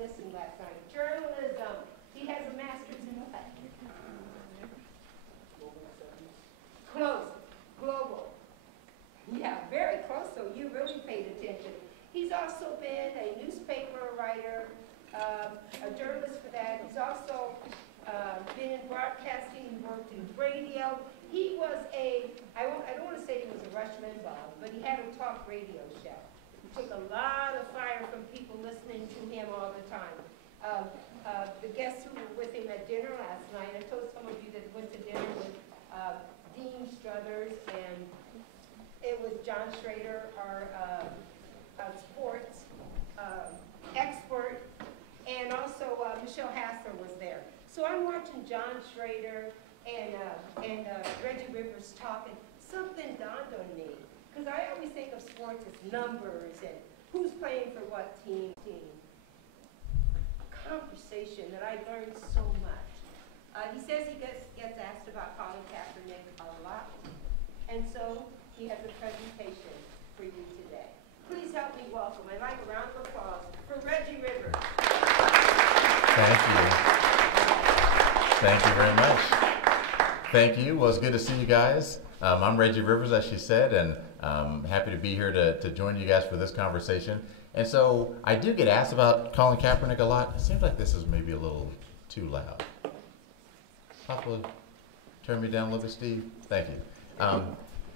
listened last night. Journalism. He has a master's in what? Close. Global. Yeah, very close, so you really paid attention. He's also been a newspaper writer, a journalist for that. He's also been in broadcasting, he worked in radio. He was I don't want to say he was a Rush Limbaugh, but he had a talk radio show. He took a lot of fire from people listening to him all the time. The guests who were with him at dinner last night, I told some of you that went to dinner with Dean Struthers, and it was John Schrader, our sports expert, and also Michelle Hassler was there. So I'm watching John Schrader and Reggie Rivers talking. Something dawned on me, because I always think of sports as numbers and who's playing for what team. Conversation that I learned so much. He says he gets asked about Colin Kaepernick a lot, and so he has a presentation for you today. Please help me welcome. I'd like a round of applause for Reggie Rivers. Thank you. Thank you very much. Thank you. Well, it's good to see you guys. I'm Reggie Rivers, as she said, and I'm happy to be here to join you guys for this conversation. And so I do get asked about Colin Kaepernick a lot. It seems like this is maybe a little too loud. Papa, turn me down a little bit, Steve. Thank you.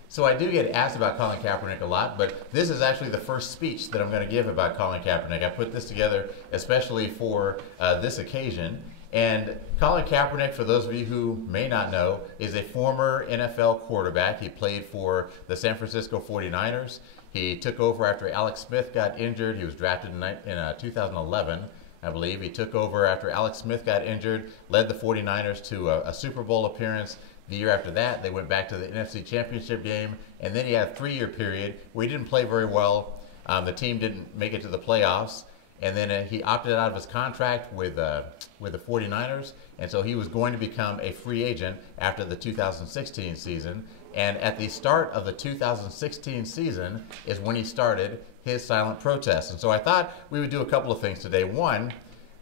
So I do get asked about Colin Kaepernick a lot, but this is actually the first speech that I'm going to give about Colin Kaepernick. I put this together especially for this occasion. And Colin Kaepernick, for those of you who may not know, is a former NFL quarterback. He played for the San Francisco 49ers. He took over after Alex Smith got injured. He was drafted in 2011, I believe. He took over after Alex Smith got injured, led the 49ers to a Super Bowl appearance. The year after that, they went back to the NFC Championship game, and then he had a 3-year period where he didn't play very well. The team didn't make it to the playoffs, and then he opted out of his contract with the 49ers, and so he was going to become a free agent after the 2016 season. And at the start of the 2016 season is when he started his silent protest. And so I thought we would do a couple of things today. One,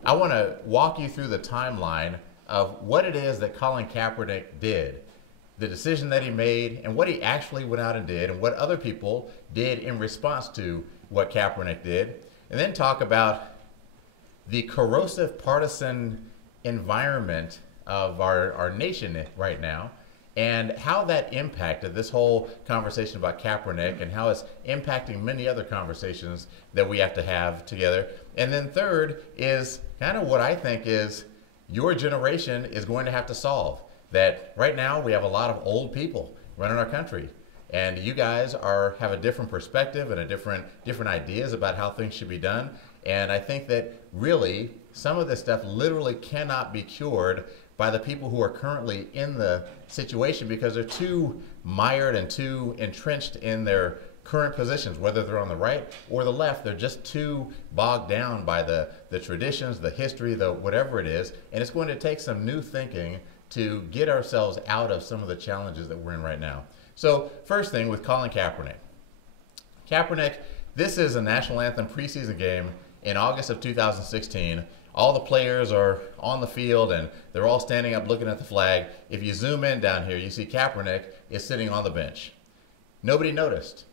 I want to walk you through the timeline of what it is that Colin Kaepernick did, the decision that he made, and what he actually went out and did, and what other people did in response to what Kaepernick did. And then talk about the corrosive partisan environment of our nation right now, and how that impacted this whole conversation about Kaepernick, and how it's impacting many other conversations that we have to have together. And then third is kind of what I think is your generation is going to have to solve. That right now we have a lot of old people running our country, and you guys have a different perspective and a different ideas about how things should be done. And I think that really some of this stuff literally cannot be cured by the people who are currently in the situation, because they're too mired and too entrenched in their current positions, whether they're on the right or the left. They're just too bogged down by the traditions, the history, the whatever it is. And it's going to take some new thinking to get ourselves out of some of the challenges that we're in right now. So first thing with Colin Kaepernick. Kaepernick, this is a national anthem preseason game in August of 2016. All the players are on the field and they're all standing up looking at the flag. If you zoom in down here, you see Kaepernick is sitting on the bench. Nobody noticed.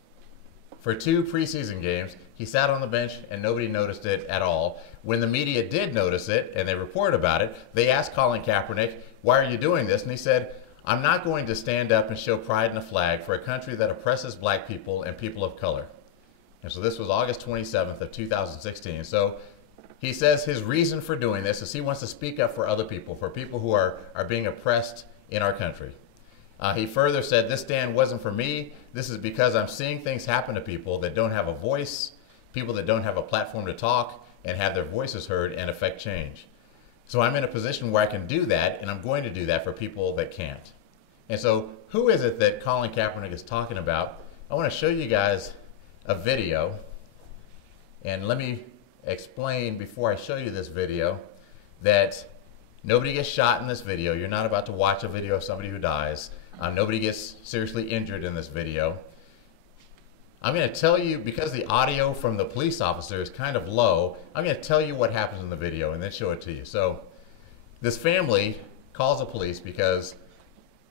For 2 preseason games, he sat on the bench and nobody noticed it at all. When the media did notice it and they reported about it, they asked Colin Kaepernick, "Why are you doing this?" And he said, "I'm not going to stand up and show pride in a flag for a country that oppresses black people and people of color." And so this was August 27th of 2016. So he says his reason for doing this is he wants to speak up for other people, for people who are being oppressed in our country. He further said, "This stand wasn't for me. This is because I'm seeing things happen to people that don't have a voice, people that don't have a platform to talk and have their voices heard and affect change. So I'm in a position where I can do that, and I'm going to do that for people that can't." And so who is it that Colin Kaepernick is talking about? I want to show you guys a video, and let me explain before I show you this video that nobody gets shot in this video. You're not about to watch a video of somebody who dies. Nobody gets seriously injured in this video. I'm going to tell you, because the audio from the police officer is kind of low, I'm going to tell you what happens in the video and then show it to you. So this family calls the police because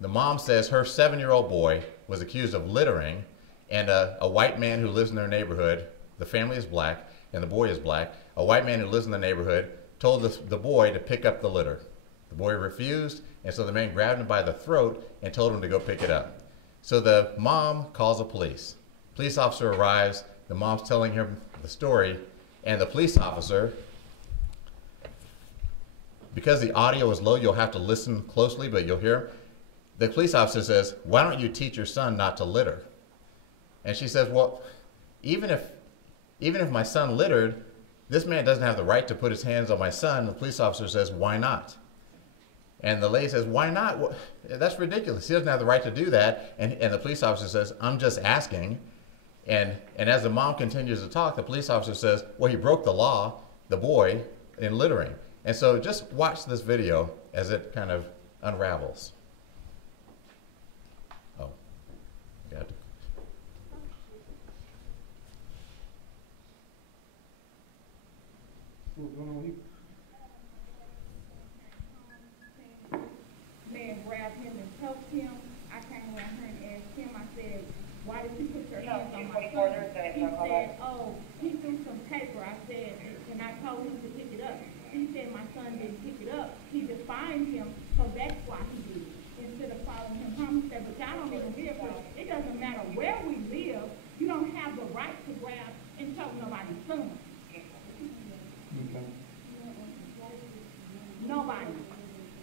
the mom says her 7-year-old boy was accused of littering, and a white man who lives in their neighborhood, the family is black and the boy is black, a white man who lives in the neighborhood told the boy to pick up the litter. The boy refused, and so the man grabbed him by the throat and told him to go pick it up. So the mom calls the police. Police officer arrives, the mom's telling him the story, and the police officer, because the audio is low, you'll have to listen closely, but you'll hear, the police officer says, "Why don't you teach your son not to litter?" And she says, "Well, even if my son littered, this man doesn't have the right to put his hands on my son." The police officer says, "Why not?" And the lady says, "Why not? Well, that's ridiculous. He doesn't have the right to do that." And the police officer says, "I'm just asking." And as the mom continues to talk, the police officer says, "Well, he broke the law, the boy, in littering." And so just watch this video as it kind of unravels. Oh, got it. Man grabbed him and choked him. I came around here and asked him, I said, "Why did you put your hands on my son?" He said, "Oh, he threw some paper." I said, and I told him to pick it up. He said my son didn't pick it up. He defined him, so that's why he did it. Instead of following him home, he said, "But I don't even live here. It doesn't matter where we live. You don't have the right to grab and choke nobody's son." Okay. Nobody.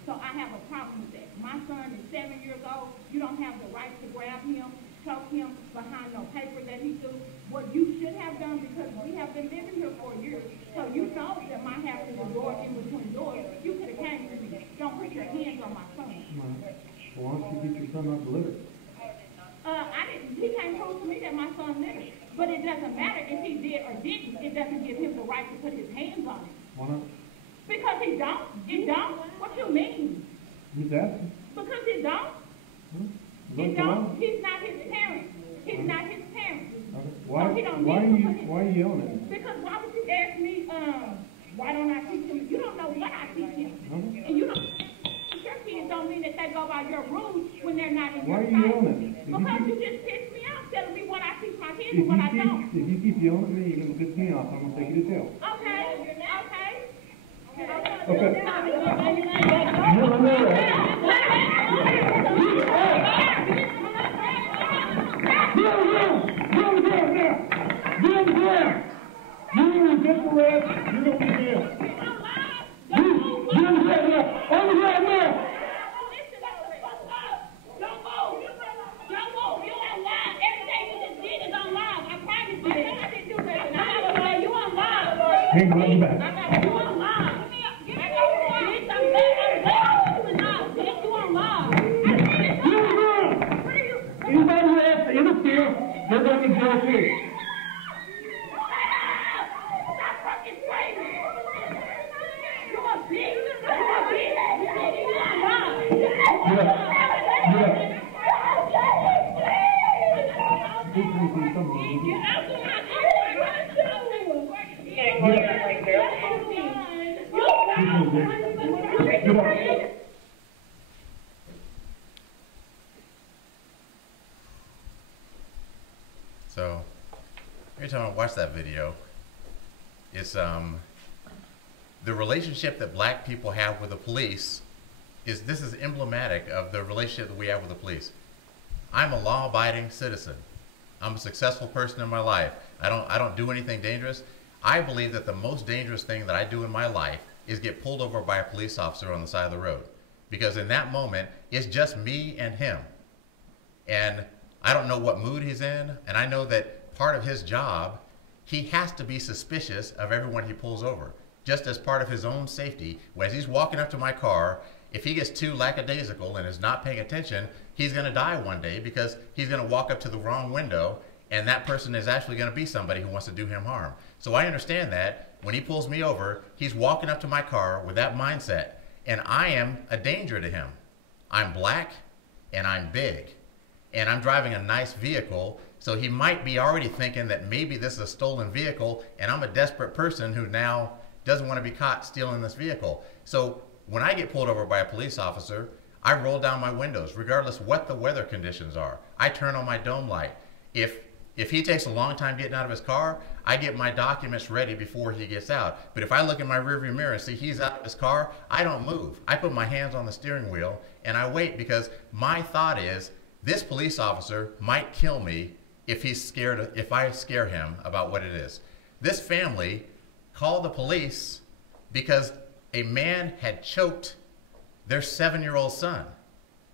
So I have a problem with that. My son is 7 years old. You don't have the right to grab him, choke him behind no paper that he threw. What you should have done, because we have been living here for years, so you know that my house is a door in between doors. You could have came to me. Don't put your hands on my son. Right. Well, why don't you get your son not to litter? I didn't. He can't prove to me that my son littered. But it doesn't matter if he did or didn't. It doesn't give him the right to put his hands on it. Why not? Because he don't. It don't. What you mean? Who's asking? Because it don't. It don't. He's not his parent. He's not his parent. Okay. So he don't need to put his. Why are you yelling at me? Because why would you ask me, why don't I teach him? You don't know what I teach him. Okay. And you don't. Your kids don't mean that they go by your rules when they're not in Why your are you yelling at me? Because you just pissed me off telling me what I teach my kids and what I don't. If you keep yelling at me, you're going to piss me off. I'm going to take you to jail. Okay. Hang on your back. Anybody who has to interfere, they're going to be jailed too. So every time I watch that video, it's the relationship that black people have with the police is emblematic of the relationship that we have with the police. I'm a law-abiding citizen. I'm a successful person in my life. I don't do anything dangerous. I believe that the most dangerous thing that I do in my life is get pulled over by a police officer on the side of the road. Because in that moment, it's just me and him. And I don't know what mood he's in, and I know that part of his job, he has to be suspicious of everyone he pulls over. Just as part of his own safety, as he's walking up to my car, if he gets too lackadaisical and is not paying attention, he's going to die one day because he's going to walk up to the wrong window, and that person is actually going to be somebody who wants to do him harm. So I understand that when he pulls me over, he's walking up to my car with that mindset, and I am a danger to him. I'm black, and I'm big, and I'm driving a nice vehicle, So he might be already thinking that maybe this is a stolen vehicle and I'm a desperate person who now doesn't want to be caught stealing this vehicle. So when I get pulled over by a police officer, I roll down my windows regardless what the weather conditions are. I turn on my dome light. If he takes a long time getting out of his car, I get my documents ready before he gets out. But if I look in my rearview mirror and see he's out of his car, I don't move. I put my hands on the steering wheel and I wait, because my thought is this police officer might kill me if I scare him about what it is. This family called the police because a man had choked their 7-year-old son.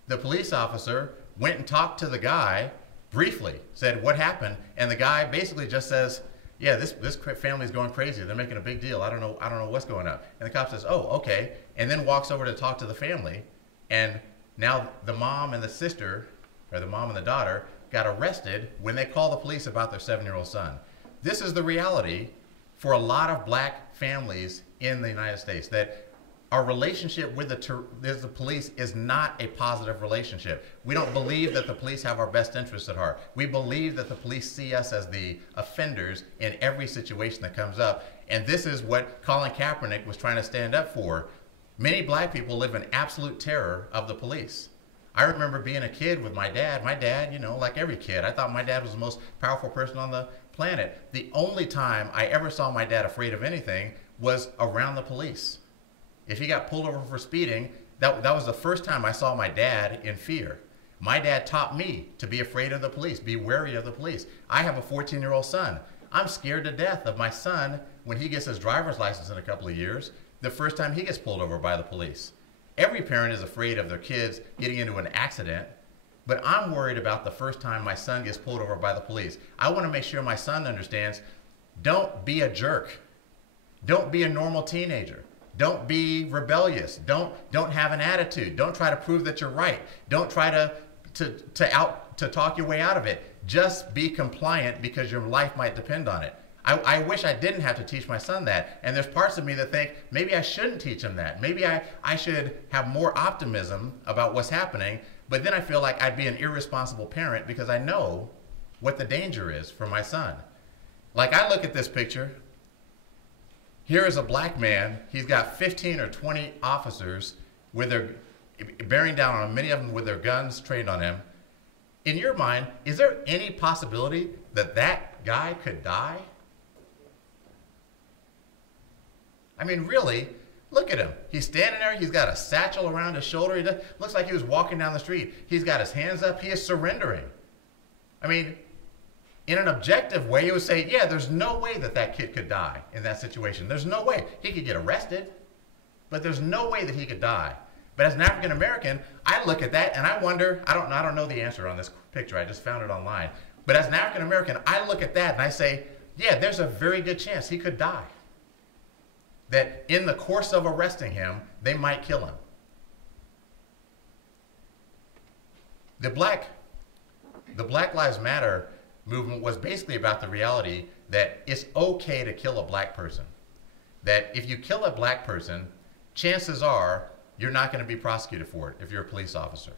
The police officer went and talked to the guy briefly, said, what happened? And the guy basically just says, yeah, this family's going crazy. They're making a big deal. I don't know what's going on. And the cop says, oh, okay. And then walks over to talk to the family. And now the mom and the sister, or the mom and the daughter, got arrested when they called the police about their 7-year-old son. This is the reality for a lot of black families in the United States, that our relationship with the police is not a positive relationship. We don't believe that the police have our best interests at heart. We believe that the police see us as the offenders in every situation that comes up. And this is what Colin Kaepernick was trying to stand up for. Many black people live in absolute terror of the police. I remember being a kid with my dad. My dad, you know, like every kid, I thought my dad was the most powerful person on the planet. The only time I ever saw my dad afraid of anything was around the police. If he got pulled over for speeding, that was the first time I saw my dad in fear. My dad taught me to be afraid of the police, be wary of the police. I have a 14-year-old son. I'm scared to death of my son when he gets his driver's license in a couple of years, the first time he gets pulled over by the police. Every parent is afraid of their kids getting into an accident, but I'm worried about the first time my son gets pulled over by the police. I want to make sure my son understands, don't be a jerk. Don't be a normal teenager. Don't be rebellious. Don't have an attitude. Don't try to prove that you're right. Don't try to talk your way out of it. Just be compliant because your life might depend on it. I wish I didn't have to teach my son that. And there's parts of me that think maybe I shouldn't teach him that. Maybe I should have more optimism about what's happening. But then I feel like I'd be an irresponsible parent because I know what the danger is for my son. Like, I look at this picture. Here is a black man. He's got 15 or 20 officers with their bearing down on him, many of them with their guns trained on him. In your mind, is there any possibility that that guy could die? I mean, really, look at him. He's standing there. He's got a satchel around his shoulder. He looks like he was walking down the street. He's got his hands up. He is surrendering. I mean, in an objective way, you would say, yeah, there's no way that that kid could die in that situation. There's no way. He could get arrested, but there's no way that he could die. But as an African American, I look at that and I wonder, I don't know the answer on this picture. I just found it online. But as an African American, I look at that and I say, yeah, there's a very good chance he could die. That in the course of arresting him, they might kill him. The Black Lives Matter movement was basically about the reality that it's okay to kill a black person. That if you kill a black person, chances are you're not going to be prosecuted for it if you're a police officer.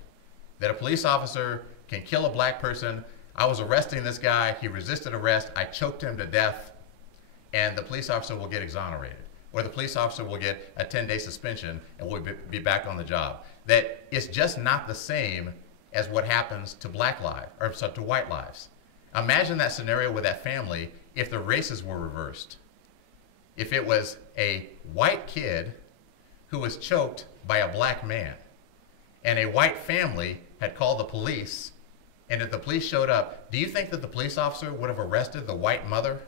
That a police officer can kill a black person. I was arresting this guy. He resisted arrest. I choked him to death. And the police officer will get exonerated. Or the police officer will get a 10-day suspension and will be back on the job. That it's just not the same as what happens to black lives, or so to white lives. Imagine that scenario with that family if the races were reversed. If it was a white kid who was choked by a black man, and a white family had called the police, and if the police showed up, do you think that the police officer would have arrested the white mother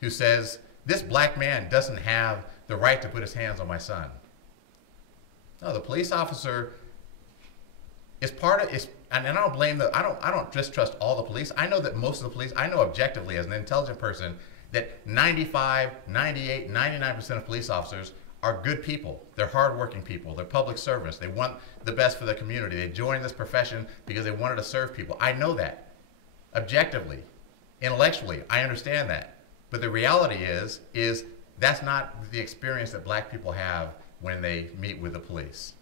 who says, this black man doesn't have the right to put his hands on my son? No, the police officer is part of, and I don't blame I don't distrust all the police. I know that most of the police, I know objectively as an intelligent person that 95, 98, 99% of police officers are good people. They're hardworking people. They're public servants. They want the best for the community. They joined this profession because they wanted to serve people. I know that. Objectively, intellectually, I understand that. But the reality is that's not the experience that black people have when they meet with the police.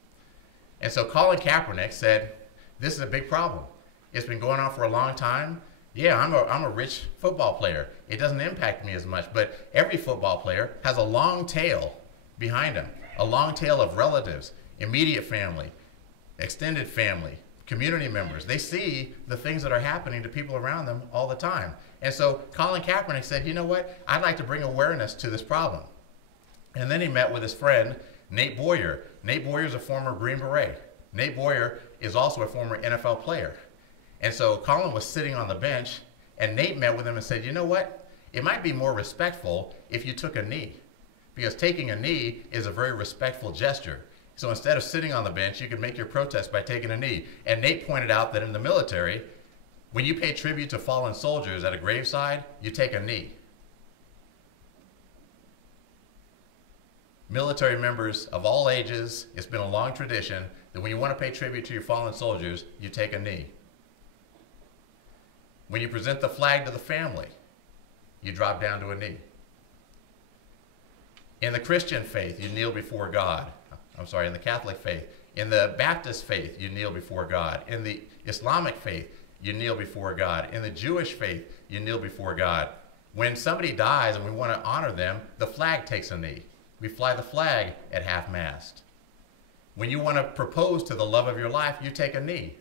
And so Colin Kaepernick said, this is a big problem. It's been going on for a long time. Yeah, I'm a rich football player. It doesn't impact me as much, but every football player has a long tail behind him, a long tail of relatives, immediate family, extended family, community members. They see the things that are happening to people around them all the time. And so Colin Kaepernick said, you know what, I'd like to bring awareness to this problem. And then he met with his friend, Nate Boyer. Nate Boyer is a former Green Beret. Nate Boyer is also a former NFL player. And so Colin was sitting on the bench, and Nate met with him and said, you know what? It might be more respectful if you took a knee, because taking a knee is a very respectful gesture. So instead of sitting on the bench, you could make your protest by taking a knee. And Nate pointed out that in the military, when you pay tribute to fallen soldiers at a graveside, you take a knee. Military members of all ages, it's been a long tradition that when you want to pay tribute to your fallen soldiers, you take a knee. When you present the flag to the family, you drop down to a knee. In the Christian faith, you kneel before God. In the Catholic faith. In the Baptist faith, you kneel before God. In the Islamic faith, you kneel before God. In the Jewish faith, you kneel before God. When somebody dies and we want to honor them, the flag takes a knee. We fly the flag at half-mast. When you want to propose to the love of your life, you take a knee.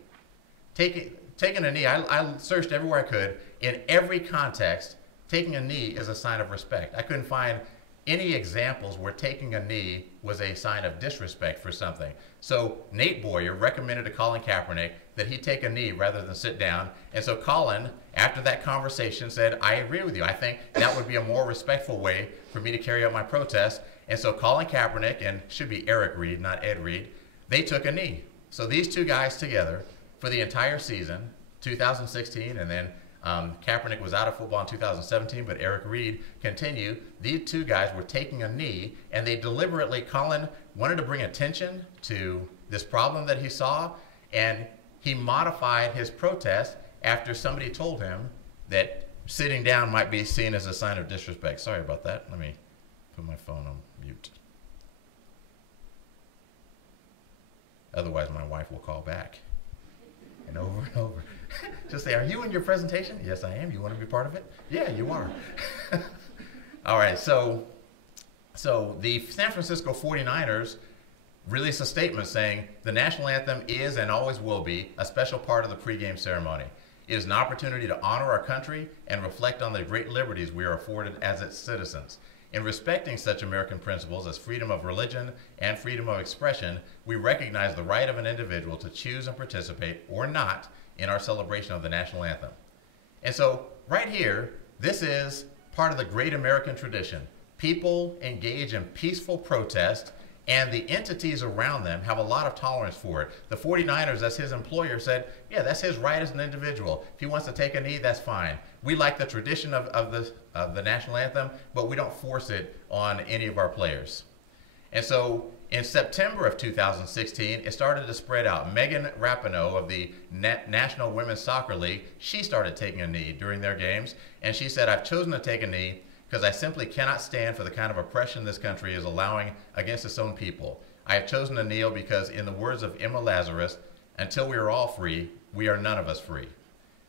Taking a knee, I searched everywhere I could. In every context, taking a knee is a sign of respect. I couldn't find any examples where taking a knee was a sign of disrespect for something. So Nate Boyer recommended to Colin Kaepernick that he take a knee rather than sit down. And so Colin, after that conversation, said, I agree with you. I think that would be a more respectful way for me to carry out my protest. And so Colin Kaepernick, and should be Eric Reed, not Ed Reed, they took a knee. So these two guys together for the entire season, 2016, and then Kaepernick was out of football in 2017, but Eric Reed continued. These two guys were taking a knee, and they deliberately, Colin wanted to bring attention to this problem that he saw, and he modified his protest after somebody told him that sitting down might be seen as a sign of disrespect. Sorry about that. Let me put my phone on mute. Otherwise, my wife will call back. And over. Just say, are you in your presentation? Yes, I am. You want to be part of it? Yeah, you are. All right, so the San Francisco 49ers released a statement saying the national anthem is and always will be a special part of the pregame ceremony. It is an opportunity to honor our country and reflect on the great liberties we are afforded as its citizens. In respecting such American principles as freedom of religion and freedom of expression, we recognize the right of an individual to choose and participate or not in our celebration of the national anthem. And so right here, this is part of the great American tradition. People engage in peaceful protest, and the entities around them have a lot of tolerance for it. The 49ers, as his employer, said, yeah, that's his right as an individual. If he wants to take a knee, that's fine. We like the tradition of the national anthem, but we don't force it on any of our players. And so in September of 2016, it started to spread out. Megan Rapinoe of the National Women's Soccer League, she started taking a knee during their games, and she said, I've chosen to take a knee because I simply cannot stand for the kind of oppression this country is allowing against its own people. I have chosen to kneel because, in the words of Emma Lazarus, until we are all free, we are none of us free.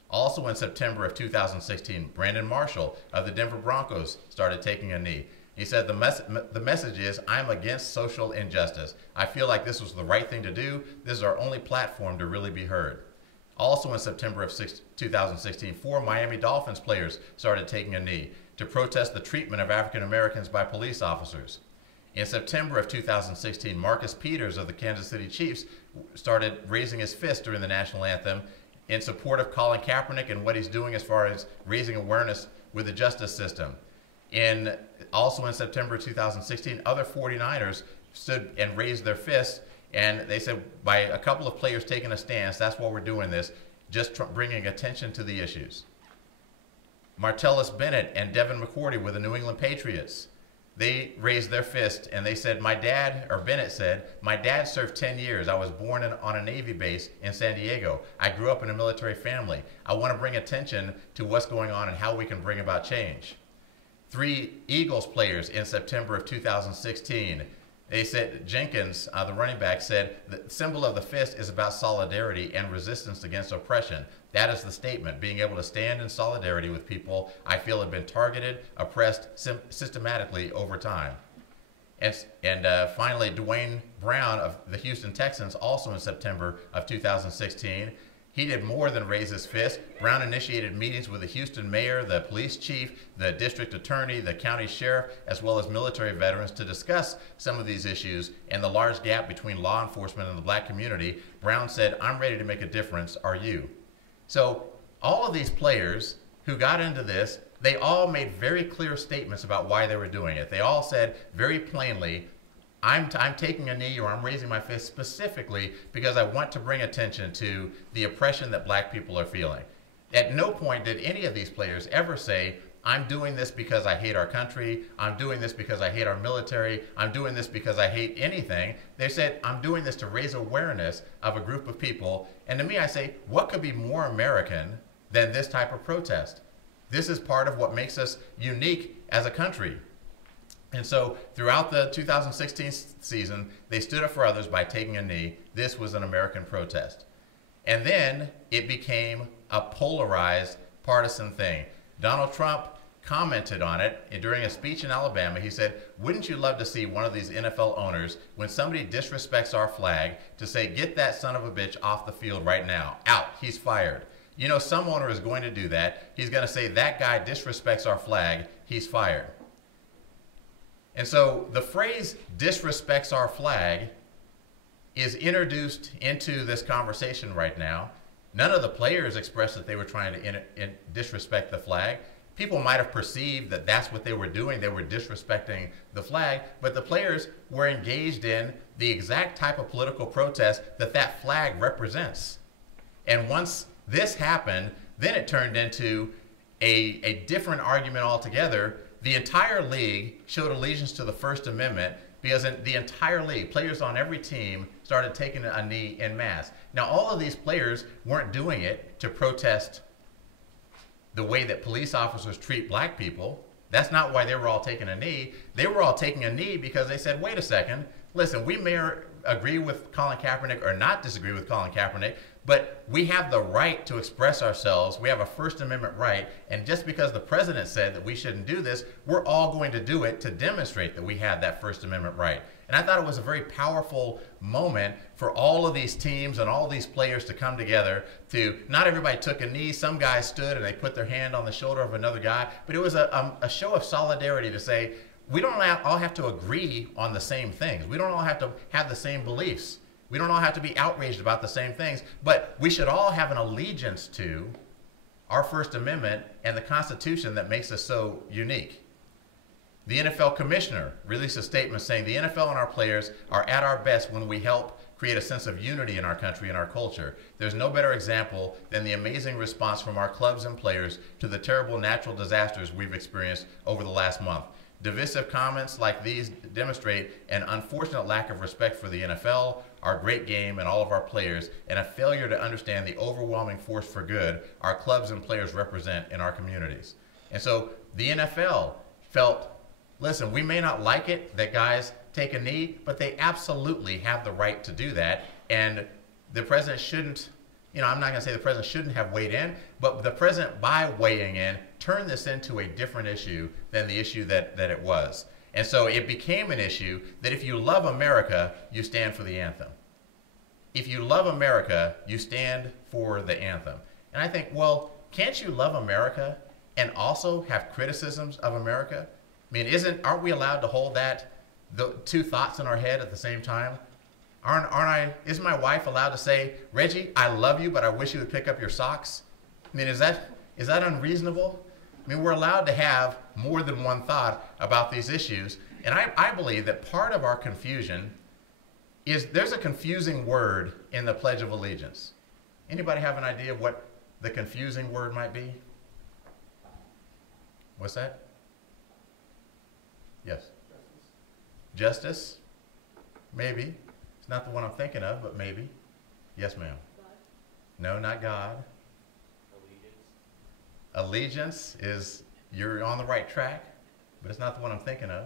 Also in September of 2016, Brandon Marshall of the Denver Broncos started taking a knee. He said, the message is, I'm against social injustice. I feel like this was the right thing to do. This is our only platform to really be heard. Also in September of 2016, 4 Miami Dolphins players started taking a knee to protest the treatment of African Americans by police officers. In September of 2016, Marcus Peters of the Kansas City Chiefs started raising his fist during the national anthem in support of Colin Kaepernick and what he's doing as far as raising awareness with the justice system. Also in September 2016, other 49ers stood and raised their fists, and they said, by a couple of players taking a stance, that's why we're doing this, just bringing attention to the issues. Martellus Bennett and Devin McCourty with the New England Patriots, they raised their fist and they said, Bennett said, my dad served 10 years. I was born on a Navy base in San Diego. I grew up in a military family. I want to bring attention to what's going on and how we can bring about change. 3 Eagles players in September of 2016 They said, Jenkins, the running back, said, the symbol of the fist is about solidarity and resistance against oppression. That is the statement, being able to stand in solidarity with people I feel have been targeted, oppressed systematically over time. And finally, Dwayne Brown of the Houston Texans, also in September of 2016, he did more than raise his fist. Brown initiated meetings with the Houston mayor, the police chief, the district attorney, the county sheriff, as well as military veterans to discuss some of these issues and the large gap between law enforcement and the black community. Brown said, "I'm ready to make a difference, are you?" So all of these players who got into this, they all made very clear statements about why they were doing it. They all said very plainly, I'm taking a knee or I'm raising my fist specifically because I want to bring attention to the oppression that black people are feeling. At no point did any of these players ever say, I'm doing this because I hate our country, I'm doing this because I hate our military, I'm doing this because I hate anything. They said, I'm doing this to raise awareness of a group of people. And to me, I say, what could be more American than this type of protest? This is part of what makes us unique as a country. And so throughout the 2016 season, they stood up for others by taking a knee. This was an American protest. And then it became a polarized partisan thing. Donald Trump commented on it during a speech in Alabama. He said, wouldn't you love to see one of these NFL owners, when somebody disrespects our flag, to say, get that son of a bitch off the field right now. Out. He's fired. You know, some owner is going to do that. He's going to say, that guy disrespects our flag. He's fired. And so the phrase disrespects our flag is introduced into this conversation right now. None of the players expressed that they were trying to disrespect the flag. People might have perceived that that's what they were doing. They were disrespecting the flag, but the players were engaged in the exact type of political protest that that flag represents. And once this happened, then it turned into a different argument altogether. The entire league showed allegiance to the First Amendment because in the entire league, players on every team started taking a knee en masse. Now, all of these players weren't doing it to protest the way that police officers treat black people. That's not why they were all taking a knee. They were all taking a knee because they said, wait a second, listen, we may agree with Colin Kaepernick or not disagree with Colin Kaepernick, but we have the right to express ourselves. We have a First Amendment right. And just because the president said that we shouldn't do this, we're all going to do it to demonstrate that we have that First Amendment right. And I thought it was a very powerful moment for all of these teams and all these players to come together to, not everybody took a knee. Some guys stood and they put their hand on the shoulder of another guy. But it was a show of solidarity to say, we don't all have to agree on the same things. We don't all have to have the same beliefs. We don't all have to be outraged about the same things, but we should all have an allegiance to our First Amendment and the Constitution that makes us so unique. The NFL commissioner released a statement saying the NFL and our players are at our best when we help create a sense of unity in our country and our culture. There's no better example than the amazing response from our clubs and players to the terrible natural disasters we've experienced over the last month. Divisive comments like these demonstrate an unfortunate lack of respect for the NFL, our great game, and all of our players, and a failure to understand the overwhelming force for good our clubs and players represent in our communities. And so the NFL felt, listen, we may not like it that guys take a knee, but they absolutely have the right to do that. And the president shouldn't, I'm not going to say the president shouldn't have weighed in, but the president, by weighing in, turned this into a different issue than the issue that it was. And so it became an issue that if you love America, you stand for the anthem. If you love America, you stand for the anthem. And I think, well, can't you love America and also have criticisms of America? I mean, aren't we allowed to hold the two thoughts in our head at the same time? Isn't my wife allowed to say, Reggie, I love you, but I wish you would pick up your socks? I mean, is that unreasonable? I mean, we're allowed to have more than one thought about these issues. And I believe that part of our confusion is there's a confusing word in the Pledge of Allegiance. Anybody have an idea of what the confusing word might be? What's that? Yes. Justice? Maybe. It's not the one I'm thinking of, but maybe. Yes, ma'am. No, not God. Allegiance is, you're on the right track, but it's not the one I'm thinking of.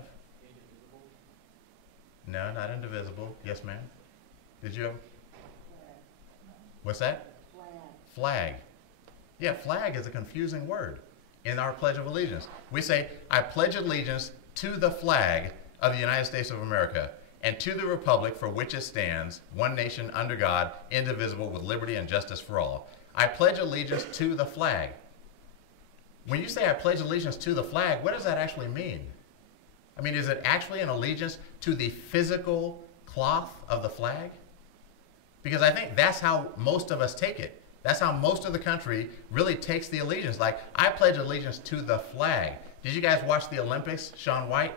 No, not indivisible. Yes, ma'am. Did you have? What's that? Flag. Yeah, flag is a confusing word in our Pledge of Allegiance. We say, I pledge allegiance to the flag of the United States of America and to the republic for which it stands, one nation under God, indivisible, with liberty and justice for all. I pledge allegiance to the flag. When you say I pledge allegiance to the flag, what does that actually mean? I mean, is it actually an allegiance to the physical cloth of the flag? Because I think that's how most of us take it. That's how most of the country really takes the allegiance. Like, I pledge allegiance to the flag. Did you guys watch the Olympics, Shaun White?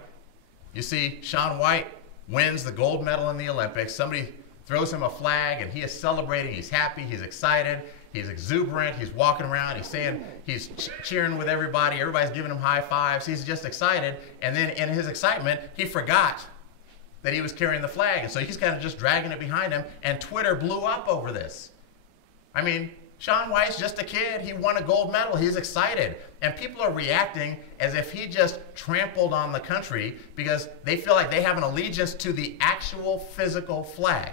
You see, Shaun White wins the gold medal in the Olympics. Somebody throws him a flag and he is celebrating. He's happy, he's excited, he's exuberant, he's walking around, he's saying, he's cheering with everybody. Everybody's giving him high fives. He's just excited. And then in his excitement, he forgot that he was carrying the flag. And so he's kind of just dragging it behind him. And Twitter blew up over this. I mean, Shaun White's just a kid. He won a gold medal. He's excited. And people are reacting as if he just trampled on the country because they feel like they have an allegiance to the actual physical flag.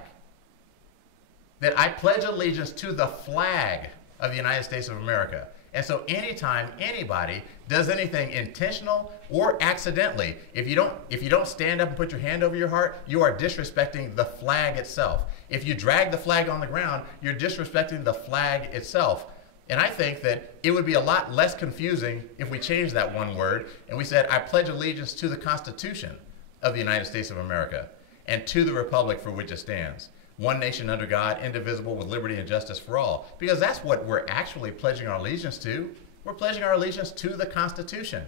That I pledge allegiance to the flag of the United States of America. And so anytime anybody does anything intentional or accidentally, if you don't stand up and put your hand over your heart, you are disrespecting the flag itself. If you drag the flag on the ground, you're disrespecting the flag itself. And I think that it would be a lot less confusing if we changed that one word and we said, I pledge allegiance to the Constitution of the United States of America and to the republic for which it stands. One nation under God, indivisible, with liberty and justice for all. Because that's what we're actually pledging our allegiance to. We're pledging our allegiance to the Constitution.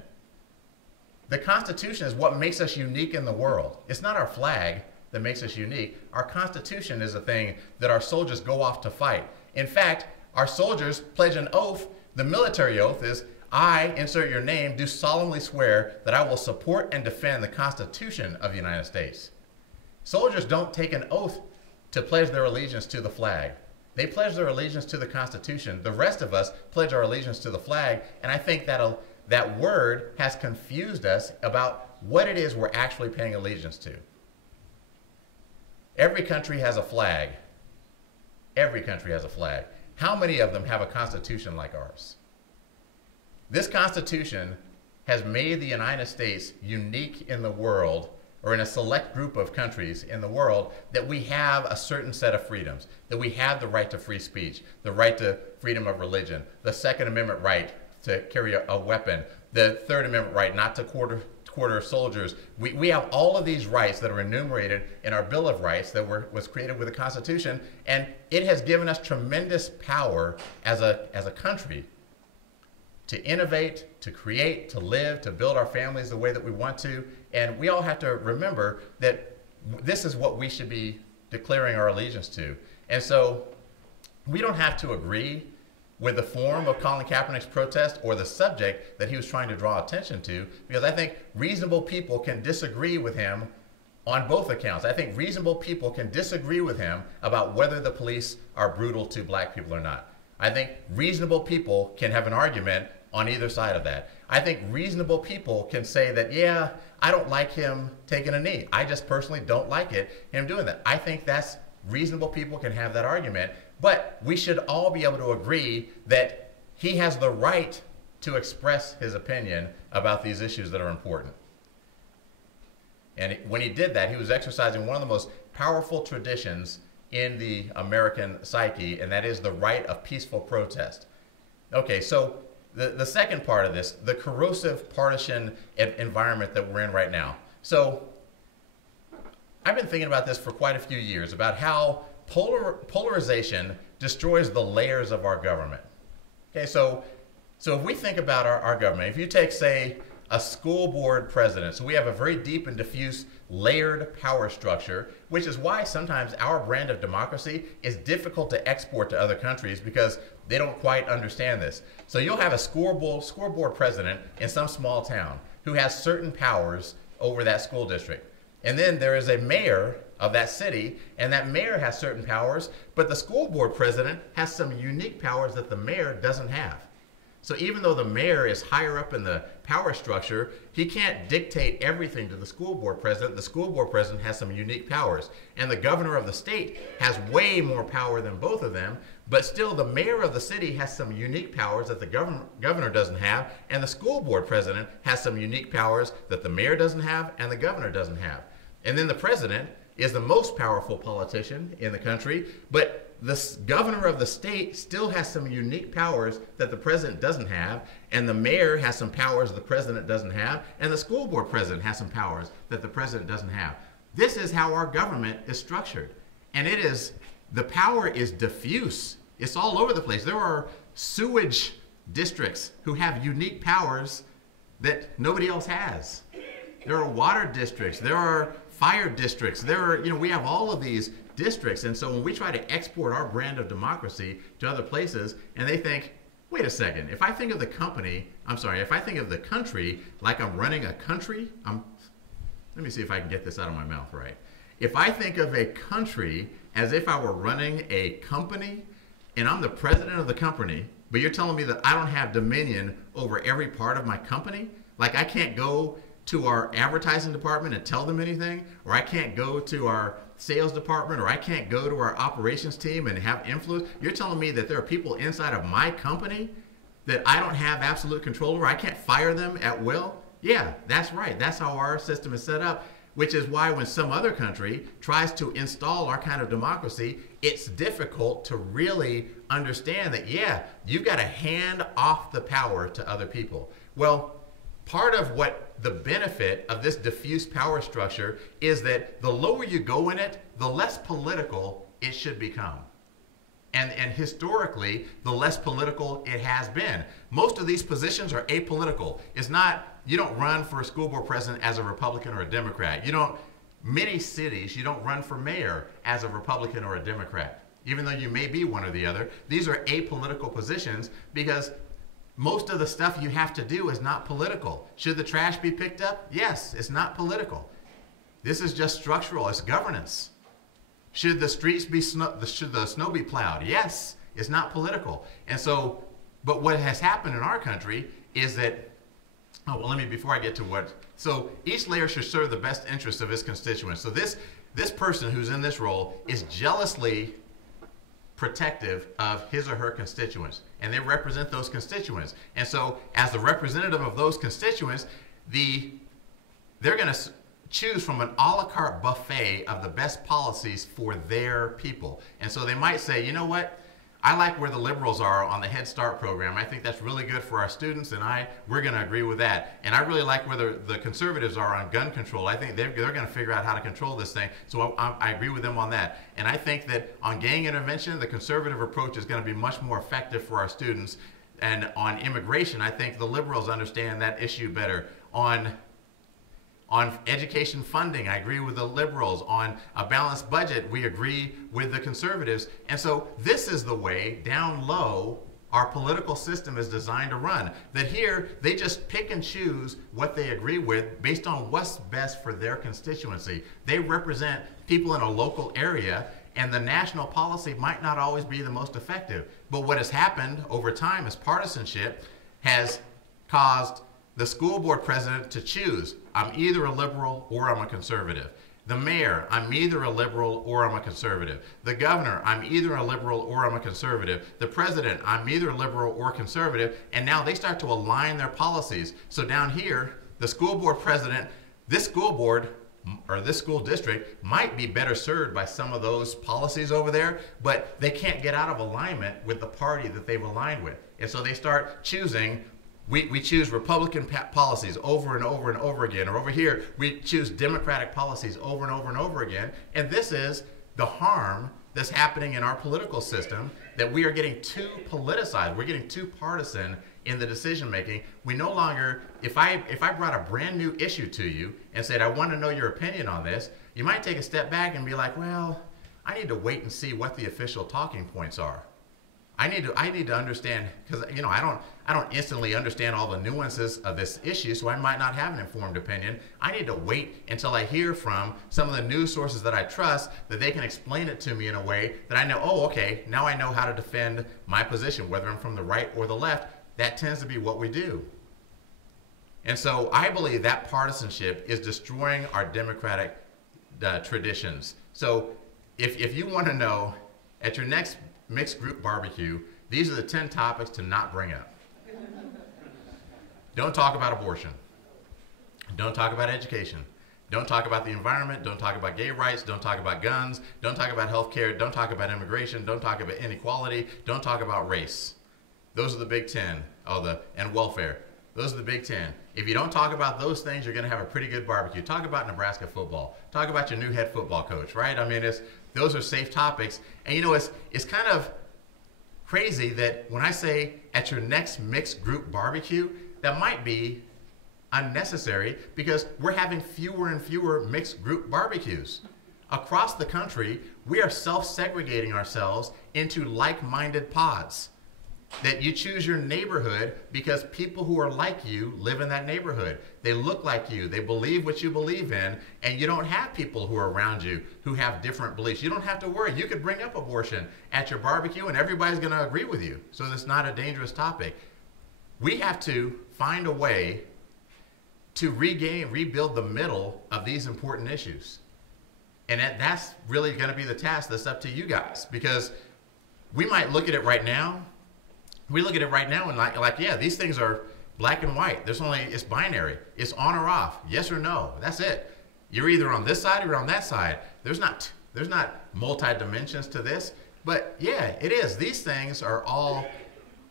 The Constitution is what makes us unique in the world. It's not our flag that makes us unique. Our Constitution is a thing that our soldiers go off to fight. In fact, our soldiers pledge an oath. The military oath is, I, insert your name, do solemnly swear that I will support and defend the Constitution of the United States. Soldiers don't take an oath to pledge their allegiance to the flag. They pledge their allegiance to the Constitution. The rest of us pledge our allegiance to the flag, and I think that word has confused us about what it is we're actually paying allegiance to. Every country has a flag. Every country has a flag. How many of them have a constitution like ours? This Constitution has made the United States unique in the world, or in a select group of countries in the world, that we have a certain set of freedoms, that we have the right to free speech, the right to freedom of religion, the Second Amendment right to carry a weapon, the Third Amendment right not to quarter soldiers. We have all of these rights that are enumerated in our Bill of Rights that was created with the Constitution, and it has given us tremendous power as a country to innovate, to create, to live, to build our families the way that we want to. And we all have to remember that this is what we should be declaring our allegiance to. And so we don't have to agree with the form of Colin Kaepernick's protest or the subject that he was trying to draw attention to, because I think reasonable people can disagree with him on both accounts. I think reasonable people can disagree with him about whether the police are brutal to black people or not. I think reasonable people can have an argument on either side of that. I think reasonable people can say that, yeah, I don't like him taking a knee. I just personally don't like him doing that. I think that's reasonable people can have that argument, but we should all be able to agree that he has the right to express his opinion about these issues that are important. And when he did that, he was exercising one of the most powerful traditions in the American psyche, and that is the right of peaceful protest. Okay, so the second part of this, the corrosive partisan environment that we're in right now. So I've been thinking about this for quite a few years, about how polarization destroys the layers of our government. Okay, so if we think about our government, if you take, say, a school board president, so we have a very deep and diffuse layered power structure, which is why sometimes our brand of democracy is difficult to export to other countries because they don't quite understand this. So you'll have a school board president in some small town who has certain powers over that school district. And then there is a mayor of that city, and that mayor has certain powers, but the school board president has some unique powers that the mayor doesn't have. So even though the mayor is higher up in the power structure, he can't dictate everything to the school board president. The school board president has some unique powers. And the governor of the state has way more power than both of them, but still the mayor of the city has some unique powers that the governor doesn't have, and the school board president has some unique powers that the mayor doesn't have and the governor doesn't have. And then the president is the most powerful politician in the country, but the governor of the state still has some unique powers that the president doesn't have, and the mayor has some powers the president doesn't have, and the school board president has some powers that the president doesn't have. This is how our government is structured. And the power is diffuse. It's all over the place. There are sewage districts who have unique powers that nobody else has. There are water districts. There are fire districts. We have all of these districts. And so when we try to export our brand of democracy to other places, and they think, wait a second, if I think of the country like I'm running a country, let me see if I can get this out of my mouth right. If I think of a country as if I were running a company, and I'm the president of the company, but you're telling me that I don't have dominion over every part of my company? Like I can't go to our advertising department and tell them anything, or I can't go to our sales department, or I can't go to our operations team and have influence. You're telling me that there are people inside of my company that I don't have absolute control over? I can't fire them at will? Yeah, that's right. That's how our system is set up, which is why when some other country tries to install our kind of democracy, it's difficult to really understand that, yeah, you've got to hand off the power to other people. Well, part of what the benefit of this diffuse power structure is that the lower you go in it, the less political it should become. And historically, the less political it has been. Most of these positions are apolitical. It's not, you don't run for a school board president as a Republican or a Democrat. Many cities, you don't run for mayor as a Republican or a Democrat, even though you may be one or the other. These are apolitical positions because most of the stuff you have to do is not political. Should the trash be picked up? Yes, it's not political. This is just structural, it's governance. Should the streets be should the snow be plowed? Yes, it's not political. And so, but what has happened in our country is that, before I get to so each layer should serve the best interests of its constituents. So this person who's in this role is jealously protective of his or her constituents, and they represent those constituents. And so as the representative of those constituents, they're going to choose from an a la carte buffet of the best policies for their people. And so they might say, you know what, I like where the liberals are on the Head Start program. I think that's really good for our students, and we're going to agree with that. And I really like where the conservatives are on gun control. I think they're going to figure out how to control this thing. So I agree with them on that. And I think that on gang intervention, the conservative approach is going to be much more effective for our students. And on immigration, I think the liberals understand that issue better. On education funding, I agree with the liberals. On a balanced budget, we agree with the conservatives. And so this is the way, down low, our political system is designed to run. That here, they just pick and choose what they agree with based on what's best for their constituency. They represent people in a local area, and the national policy might not always be the most effective. But what has happened over time is partisanship has caused the school board president to choose. I'm either a liberal or I'm a conservative. The mayor, I'm either a liberal or I'm a conservative. The governor, I'm either a liberal or I'm a conservative. The president, I'm either liberal or conservative. And now they start to align their policies. So down here, the school board president, this school board or this school district might be better served by some of those policies over there, but they can't get out of alignment with the party that they've aligned with. And so they start choosing. We choose Republican policies over and over and over again. Or over here, we choose Democratic policies over and over and over again. And this is the harm that's happening in our political system, that we are getting too politicized. We're getting too partisan in the decision making. We no longer, if I brought a brand new issue to you and said, I want to know your opinion on this, you might take a step back and be like, well, I need to wait and see what the official talking points are. I need to understand, because I don't instantly understand all the nuances of this issue, so I might not have an informed opinion. I need to wait until I hear from some of the news sources that I trust, that they can explain it to me in a way that I know, oh, okay, now I know how to defend my position, whether I'm from the right or the left. that tends to be what we do. And so I believe that partisanship is destroying our democratic traditions. So if you want to know, at your next mixed group barbecue, these are the 10 topics to not bring up. Don't talk about abortion. Don't talk about education. Don't talk about the environment. Don't talk about gay rights. Don't talk about guns. Don't talk about health care. Don't talk about immigration. Don't talk about inequality. Don't talk about race. Those are the big 10. And welfare. Those are the big 10. If you don't talk about those things, you're going to have a pretty good barbecue. Talk about Nebraska football. Talk about your new head football coach, right? I mean, those are safe topics. And you know, it's kind of crazy that when I say at your next mixed group barbecue, that might be unnecessary because we're having fewer and fewer mixed group barbecues. Across the country, we are self-segregating ourselves into like-minded pods. That you choose your neighborhood because people who are like you live in that neighborhood. They look like you, they believe what you believe in, and you don't have people who are around you who have different beliefs. You don't have to worry. You could bring up abortion at your barbecue and everybody's going to agree with you. So it's not a dangerous topic. We have to find a way to rebuild the middle of these important issues. And that's really going to be the task that's up to you guys, because we might look at it right now. We look at it right now and like, yeah, these things are black and white. It's binary. It's on or off, yes or no. That's it. You're either on this side or you're on that side. There's not multi-dimensions to this, but yeah, it is. These things are all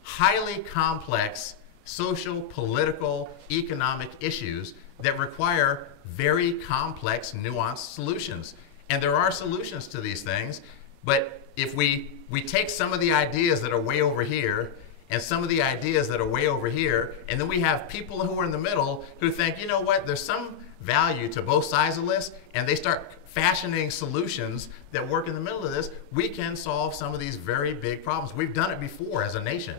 highly complex social, political, economic issues that require very complex, nuanced solutions. And there are solutions to these things, but if we take some of the ideas that are way over here and some of the ideas that are way over here, and then we have people who are in the middle who think, you know what, there's some value to both sides of this, and they start fashioning solutions that work in the middle of this, we can solve some of these very big problems. We've done it before as a nation.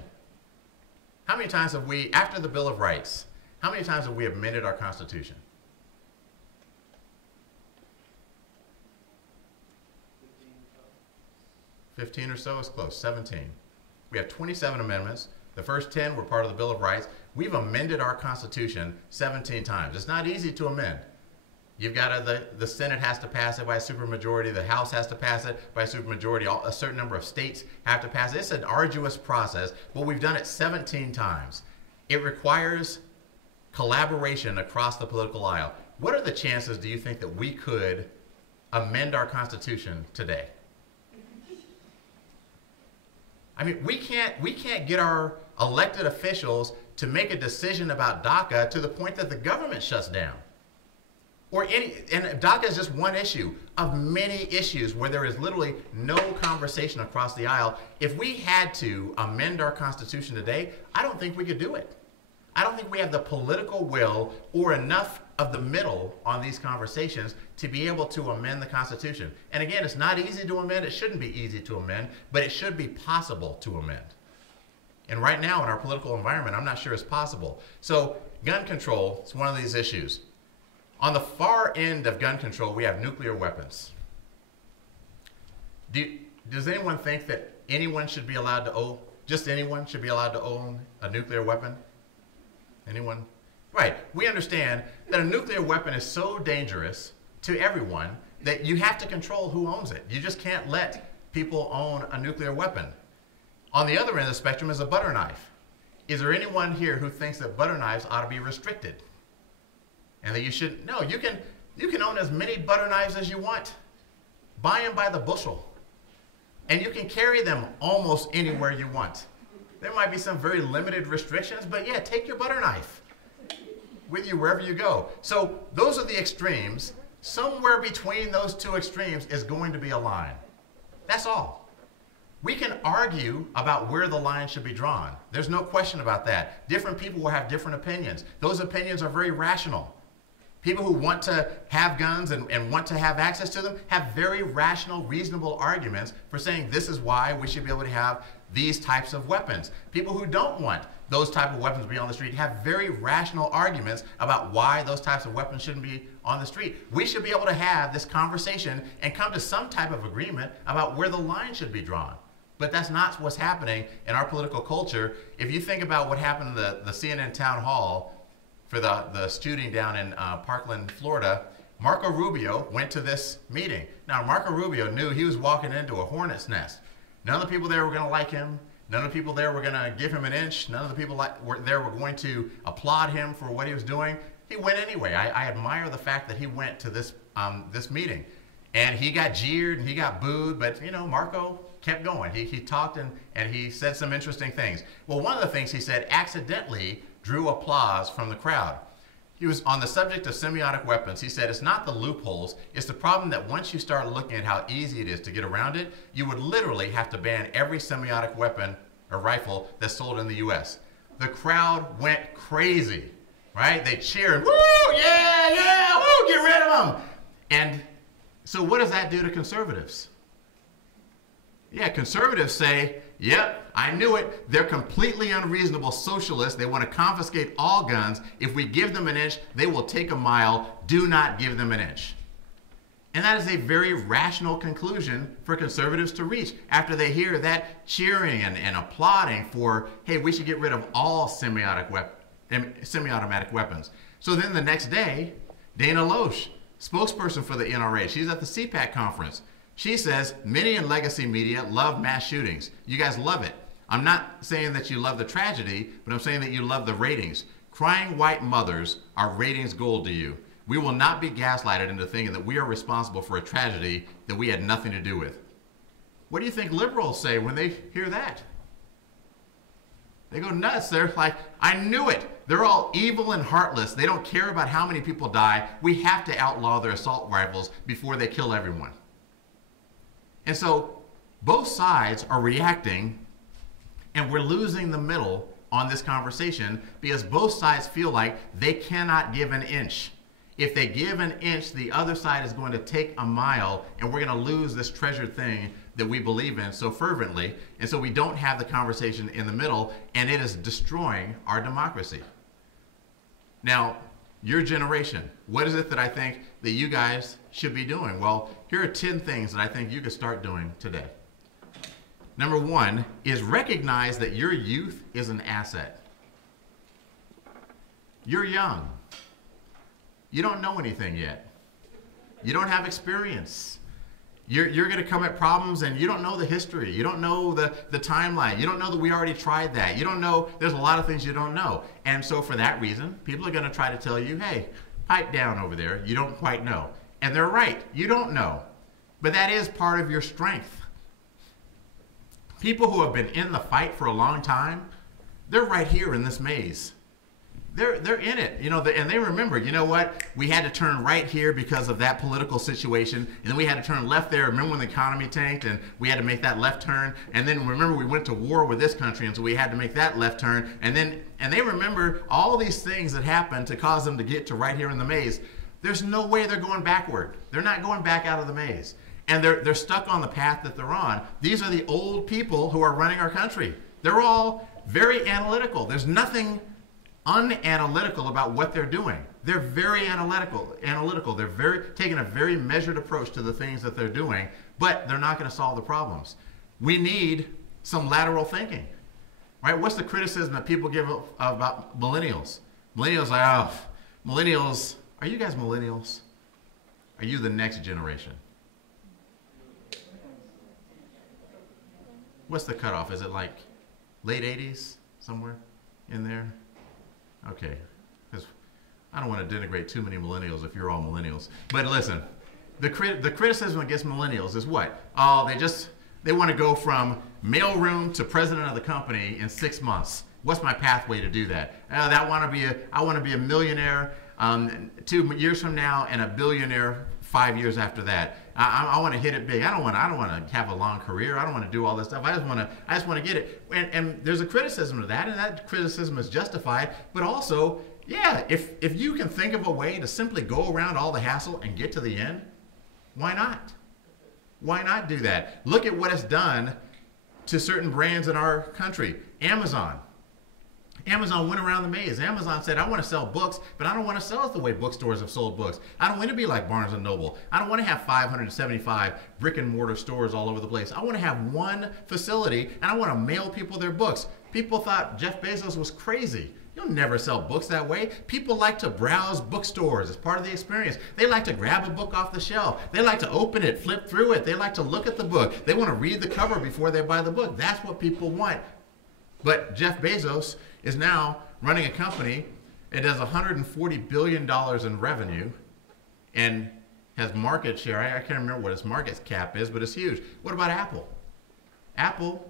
How many times have we, after the Bill of Rights, how many times have we amended our Constitution? 15 or so is close, 17. We have 27 amendments. The first 10 were part of the Bill of Rights. We've amended our Constitution 17 times. It's not easy to amend. You've got the Senate has to pass it by a supermajority. The House has to pass it by a supermajority. A certain number of states have to pass it. It's an arduous process, but we've done it 17 times. It requires collaboration across the political aisle. What are the chances, do you think, that we could amend our Constitution today? I mean, we can't get our elected officials to make a decision about DACA to the point that the government shuts down. And DACA is just one issue of many issues where there is literally no conversation across the aisle. If we had to amend our Constitution today, I don't think we could do it. I don't think we have the political will or enough of the middle on these conversations to be able to amend the Constitution. And again, it's not easy to amend. It shouldn't be easy to amend, but it should be possible to amend. And right now in our political environment, I'm not sure it's possible. So gun control is one of these issues. On the far end of gun control, we have nuclear weapons. Does anyone think that anyone should be allowed to own, just anyone should be allowed to own a nuclear weapon? Anyone? Right. We understand that a nuclear weapon is so dangerous to everyone that you have to control who owns it. You just can't let people own a nuclear weapon. On the other end of the spectrum is a butter knife. Is there anyone here who thinks that butter knives ought to be restricted? And that you should, no, you can own as many butter knives as you want. Buy them by the bushel. And you can carry them almost anywhere you want. There might be some very limited restrictions, but yeah, take your butter knife with you wherever you go. So those are the extremes. Somewhere between those two extremes is going to be a line. That's all. We can argue about where the line should be drawn. There's no question about that. Different people will have different opinions. Those opinions are very rational. People who want to have guns and want to have access to them have very rational, reasonable arguments for saying this is why we should be able to have these types of weapons. People who don't want those type of weapons to be on the street have very rational arguments about why those types of weapons shouldn't be on the street. We should be able to have this conversation and come to some type of agreement about where the line should be drawn. But that's not what's happening in our political culture. If you think about what happened in the CNN town hall for the shooting down in Parkland, Florida, Marco Rubio went to this meeting. Now, Marco Rubio knew he was walking into a hornet's nest. None of the people there were going to like him. None of the people there were going to give him an inch. None of the people there were going to applaud him for what he was doing. He went anyway. I admire the fact that he went to this meeting. And he got jeered and he got booed, but you know, Marco kept going. He talked and he said some interesting things. Well, one of the things he said accidentally drew applause from the crowd. He was on the subject of semiotic weapons. He said, it's not the loopholes, it's the problem that once you start looking at how easy it is to get around it, you would literally have to ban every semiotic weapon or rifle that's sold in the US. The crowd went crazy, right? They cheered, woo, yeah, yeah, woo, get rid of them. And so what does that do to conservatives? Yeah, conservatives say, yep, I knew it. They're completely unreasonable socialists. They want to confiscate all guns. If we give them an inch, they will take a mile. Do not give them an inch. And that is a very rational conclusion for conservatives to reach after they hear that cheering and applauding for, hey, we should get rid of all semi-automatic weapons. So then the next day, Dana Loesch, spokesperson for the NRA, she's at the CPAC conference. She says, many in legacy media love mass shootings. You guys love it. I'm not saying that you love the tragedy, but I'm saying that you love the ratings. Crying white mothers are ratings gold to you. We will not be gaslighted into thinking that we are responsible for a tragedy that we had nothing to do with. What do you think liberals say when they hear that? They go nuts. They're like, I knew it. They're all evil and heartless. They don't care about how many people die. We have to outlaw their assault rifles before they kill everyone. And so both sides are reacting, and we're losing the middle on this conversation because both sides feel like they cannot give an inch. If they give an inch, the other side is going to take a mile, and we're going to lose this treasured thing that we believe in so fervently. And so we don't have the conversation in the middle, and it is destroying our democracy. Now, your generation, what is it that I think that you guys should be doing? Well, here are 10 things that I think you could start doing today. Number one is recognize that your youth is an asset. You're young. You don't know anything yet. You don't have experience. You're going to come at problems and you don't know the history. You don't know the timeline. You don't know that we already tried that. You don't know, there's a lot of things you don't know. And so for that reason, people are going to try to tell you, hey, pipe down over there. You don't quite know. And they're right. You don't know. But that is part of your strength. People who have been in the fight for a long time, they're right here in this maze. They're in it, you know, and they remember, you know what, we had to turn right here because of that political situation, and then we had to turn left there. Remember when the economy tanked and we had to make that left turn, and then remember we went to war with this country, and so we had to make that left turn, and they remember all these things that happened to cause them to get to right here in the maze. There's no way they're going backward. They're not going back out of the maze, and they're stuck on the path that they're on. These are the old people who are running our country. They're all very analytical. There's nothing unanalytical about what they're doing. They're very analytical. They're taking a very measured approach to the things that they're doing, but they're not going to solve the problems. We need some lateral thinking, right? What's the criticism that people give about millennials? Millennials are, oh, millennials, are you guys millennials? Are you the next generation? What's the cutoff? Is it like late 80s, somewhere in there? Okay, because I don't want to denigrate too many millennials if you're all millennials. But listen, the criticism against millennials is what? Oh, they want to go from mailroom to president of the company in 6 months. What's my pathway to do that? I want to be a millionaire 2 years from now and a billionaire 5 years after that. I want to hit it big. I don't want to have a long career. I don't want to do all this stuff. I just want to get it. And there's a criticism to that, and that criticism is justified. But also, yeah, if you can think of a way to simply go around all the hassle and get to the end, why not? Why not do that? Look at what it's done to certain brands in our country. Amazon. Amazon went around the maze. Amazon said, I want to sell books, but I don't want to sell it the way bookstores have sold books. I don't want to be like Barnes & Noble. I don't want to have 575 brick and mortar stores all over the place. I want to have one facility, and I want to mail people their books. People thought Jeff Bezos was crazy. You'll never sell books that way. People like to browse bookstores as part of the experience. They like to grab a book off the shelf. They like to open it, flip through it. They like to look at the book. They want to read the cover before they buy the book. That's what people want. But Jeff Bezos is now running a company. It does $140 billion in revenue and has market share. I can't remember what its market cap is, but it's huge. What about Apple? Apple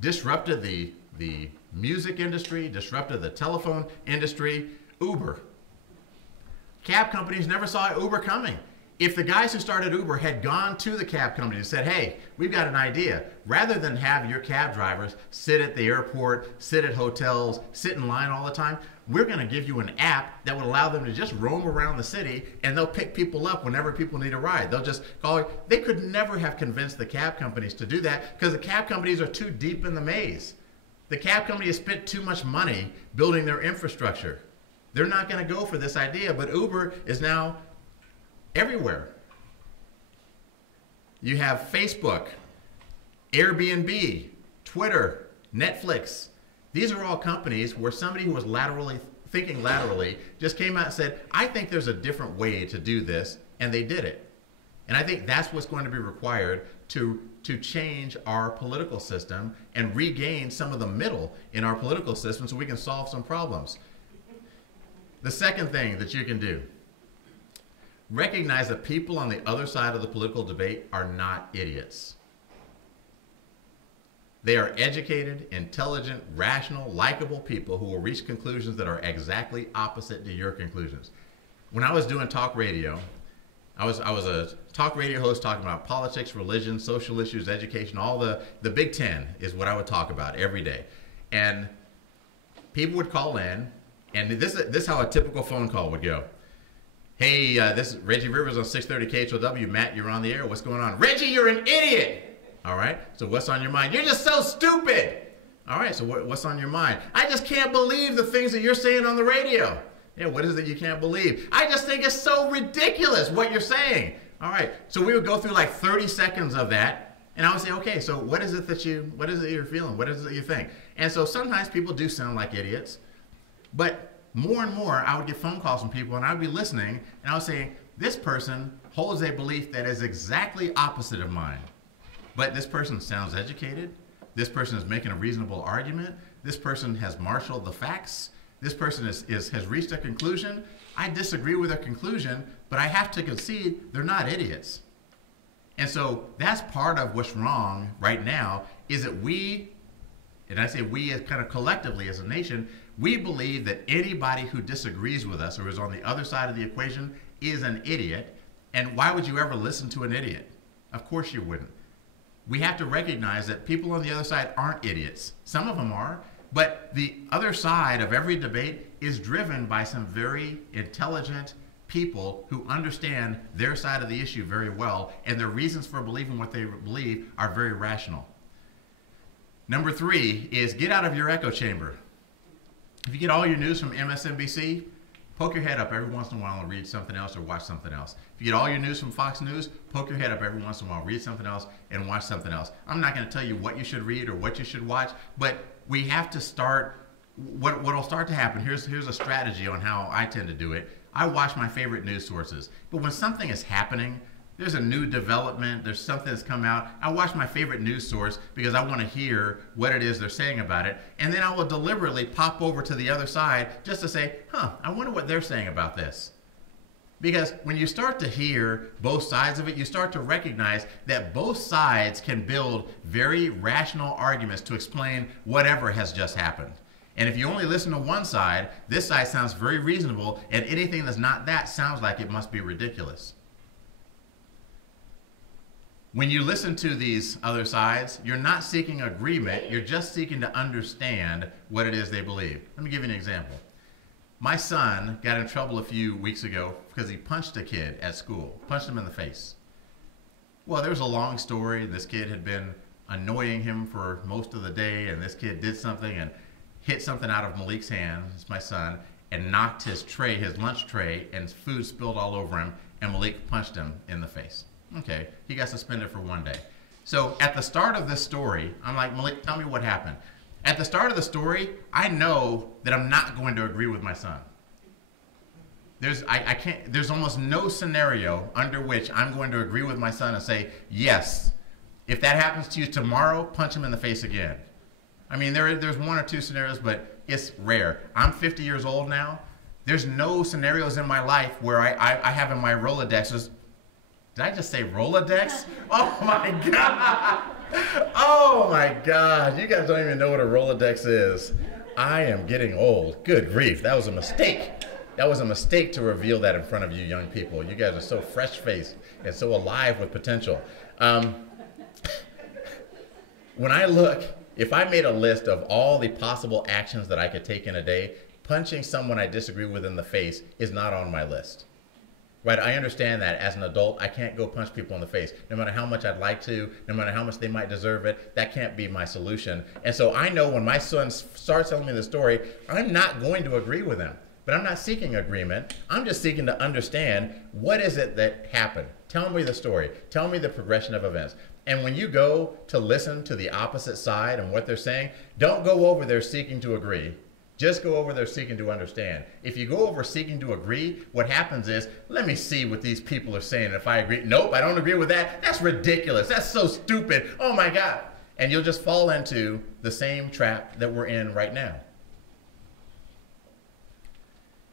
disrupted the music industry, disrupted the telephone industry. Uber. Cab companies never saw Uber coming. If the guys who started Uber had gone to the cab company and said, hey, we've got an idea. Rather than have your cab drivers sit at the airport, sit at hotels, sit in line all the time, we're going to give you an app that would allow them to just roam around the city, and they'll pick people up whenever people need a ride. They'll just call it. They could never have convinced the cab companies to do that because the cab companies are too deep in the maze. The cab company has spent too much money building their infrastructure. They're not going to go for this idea, but Uber is now everywhere. You have Facebook, Airbnb, Twitter, Netflix. These are all companies where somebody who was thinking laterally just came out and said, I think there's a different way to do this, and they did it. And I think that's what's going to be required to change our political system and regain some of the middle in our political system so we can solve some problems. The second thing that you can do, recognize that people on the other side of the political debate are not idiots. They are educated, intelligent, rational, likable people who will reach conclusions that are exactly opposite to your conclusions. When I was doing talk radio, I was a talk radio host talking about politics, religion, social issues, education, all the Big Ten is what I would talk about every day. And people would call in, and this is how a typical phone call would go. Hey, this is Reggie Rivers on 630 KHOW. Matt, you're on the air. What's going on? Reggie, you're an idiot. All right. So what's on your mind? You're just so stupid. All right. So what's on your mind? I just can't believe the things that you're saying on the radio. Yeah, what is it you can't believe? I just think it's so ridiculous what you're saying. All right. So we would go through like 30 seconds of that, and I would say, okay, so what is it you're feeling? What is it that you think? And so sometimes people do sound like idiots, but more and more, I would get phone calls from people, and I would be listening, and I would say, this person holds a belief that is exactly opposite of mine. But this person sounds educated. This person is making a reasonable argument. This person has marshaled the facts. This person has reached a conclusion. I disagree with their conclusion, but I have to concede they're not idiots. And so that's part of what's wrong right now, is that we, and I say we as kind of collectively as a nation, we believe that anybody who disagrees with us or is on the other side of the equation is an idiot. And why would you ever listen to an idiot? Of course you wouldn't. We have to recognize that people on the other side aren't idiots. Some of them are, but the other side of every debate is driven by some very intelligent people who understand their side of the issue very well, and their reasons for believing what they believe are very rational. Number 3 is get out of your echo chamber. If you get all your news from MSNBC, poke your head up every once in a while and read something else or watch something else. If you get all your news from Fox News, poke your head up every once in a while, read something else, and watch something else. I'm not going to tell you what you should read or what you should watch, but we have to start, what will start to happen, here's a strategy on how I tend to do it. I watch my favorite news sources, but when something is happening, there's a new development, there's something that's come out, I watch my favorite news source because I want to hear what it is they're saying about it, and then I will deliberately pop over to the other side just to say, I wonder what they're saying about this. Because when you start to hear both sides of it, you start to recognize that both sides can build very rational arguments to explain whatever has just happened. And if you only listen to one side, this side sounds very reasonable, and anything that's not that sounds like it must be ridiculous. When you listen to these other sides, you're not seeking agreement, you're just seeking to understand what it is they believe. Let me give you an example. My son got in trouble a few weeks ago because he punched a kid at school, punched him in the face. Well, there was a long story. This kid had been annoying him for most of the day, and this kid did something, and hit something out of Malik's hand, it's my son, and knocked his tray, his lunch tray, and food spilled all over him, and Malik punched him in the face. Okay, he got suspended for 1 day. So at the start of this story, I'm like, Malik, tell me what happened. At the start of the story, I know that I'm not going to agree with my son. There's almost no scenario under which I'm going to agree with my son and say, yes, if that happens to you tomorrow, punch him in the face again. I mean, there's 1 or 2 scenarios, but it's rare. I'm 50 years old now. There's no scenarios in my life where I have in my Rolodexes. Did I just say Rolodex? Oh my God. Oh my God. You guys don't even know what a Rolodex is. I am getting old. Good grief. That was a mistake. That was a mistake to reveal that in front of you young people. You guys are so fresh-faced and so alive with potential. When I look, if I made a list of all the possible actions that I could take in a day, punching someone I disagree with in the face is not on my list. Right? I understand that as an adult, I can't go punch people in the face. No matter how much I'd like to, no matter how much they might deserve it, that can't be my solution. And so I know when my son starts telling me the story, I'm not going to agree with him. But I'm not seeking agreement. I'm just seeking to understand what is it that happened. Tell me the story. Tell me the progression of events. And when you go to listen to the opposite side and what they're saying, don't go over there seeking to agree. Just go over there seeking to understand. If you go over seeking to agree, what happens is, let me see what these people are saying. If I agree, nope, I don't agree with that. That's ridiculous. That's so stupid. Oh my God. And you'll just fall into the same trap that we're in right now.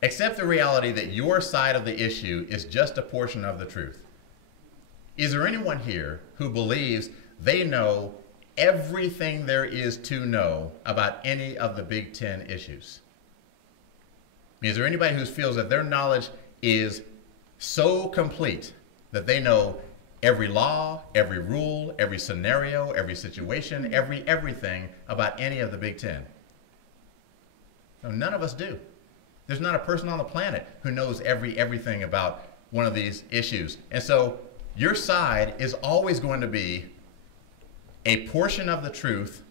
Accept the reality that your side of the issue is just a portion of the truth. Is there anyone here who believes they know everything there is to know about any of the Big Ten issues? Is there anybody who feels that their knowledge is so complete that they know every law, every rule, every scenario, every situation, everything about any of the Big Ten? No, none of us do. There's not a person on the planet who knows everything about one of these issues. And so your side is always going to be a portion of the truth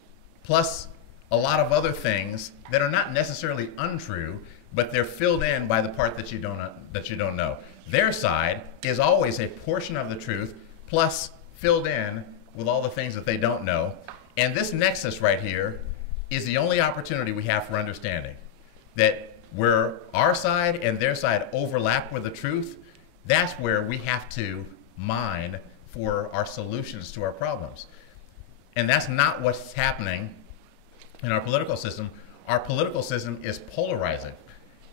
plus a lot of other things that are not necessarily untrue, but they're filled in by the part that you don't know. Their side is always a portion of the truth plus filled in with all the things that they don't know. And this nexus right here is the only opportunity we have for understanding. That where our side and their side overlap with the truth, that's where we have to mine for our solutions to our problems. And that's not what's happening in our political system. Our political system is polarizing.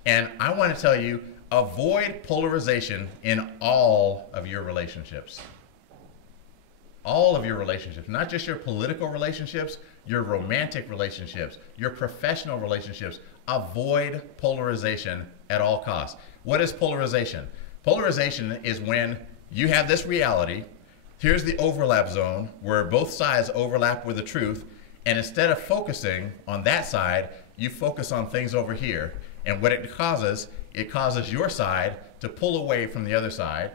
And I want to tell you, avoid polarization in all of your relationships. All of your relationships, not just your political relationships, your romantic relationships, your professional relationships. Avoid polarization at all costs. What is polarization? Polarization is when you have this reality, here's the overlap zone where both sides overlap with the truth, and instead of focusing on that side, you focus on things over here. And what it causes your side to pull away from the other side,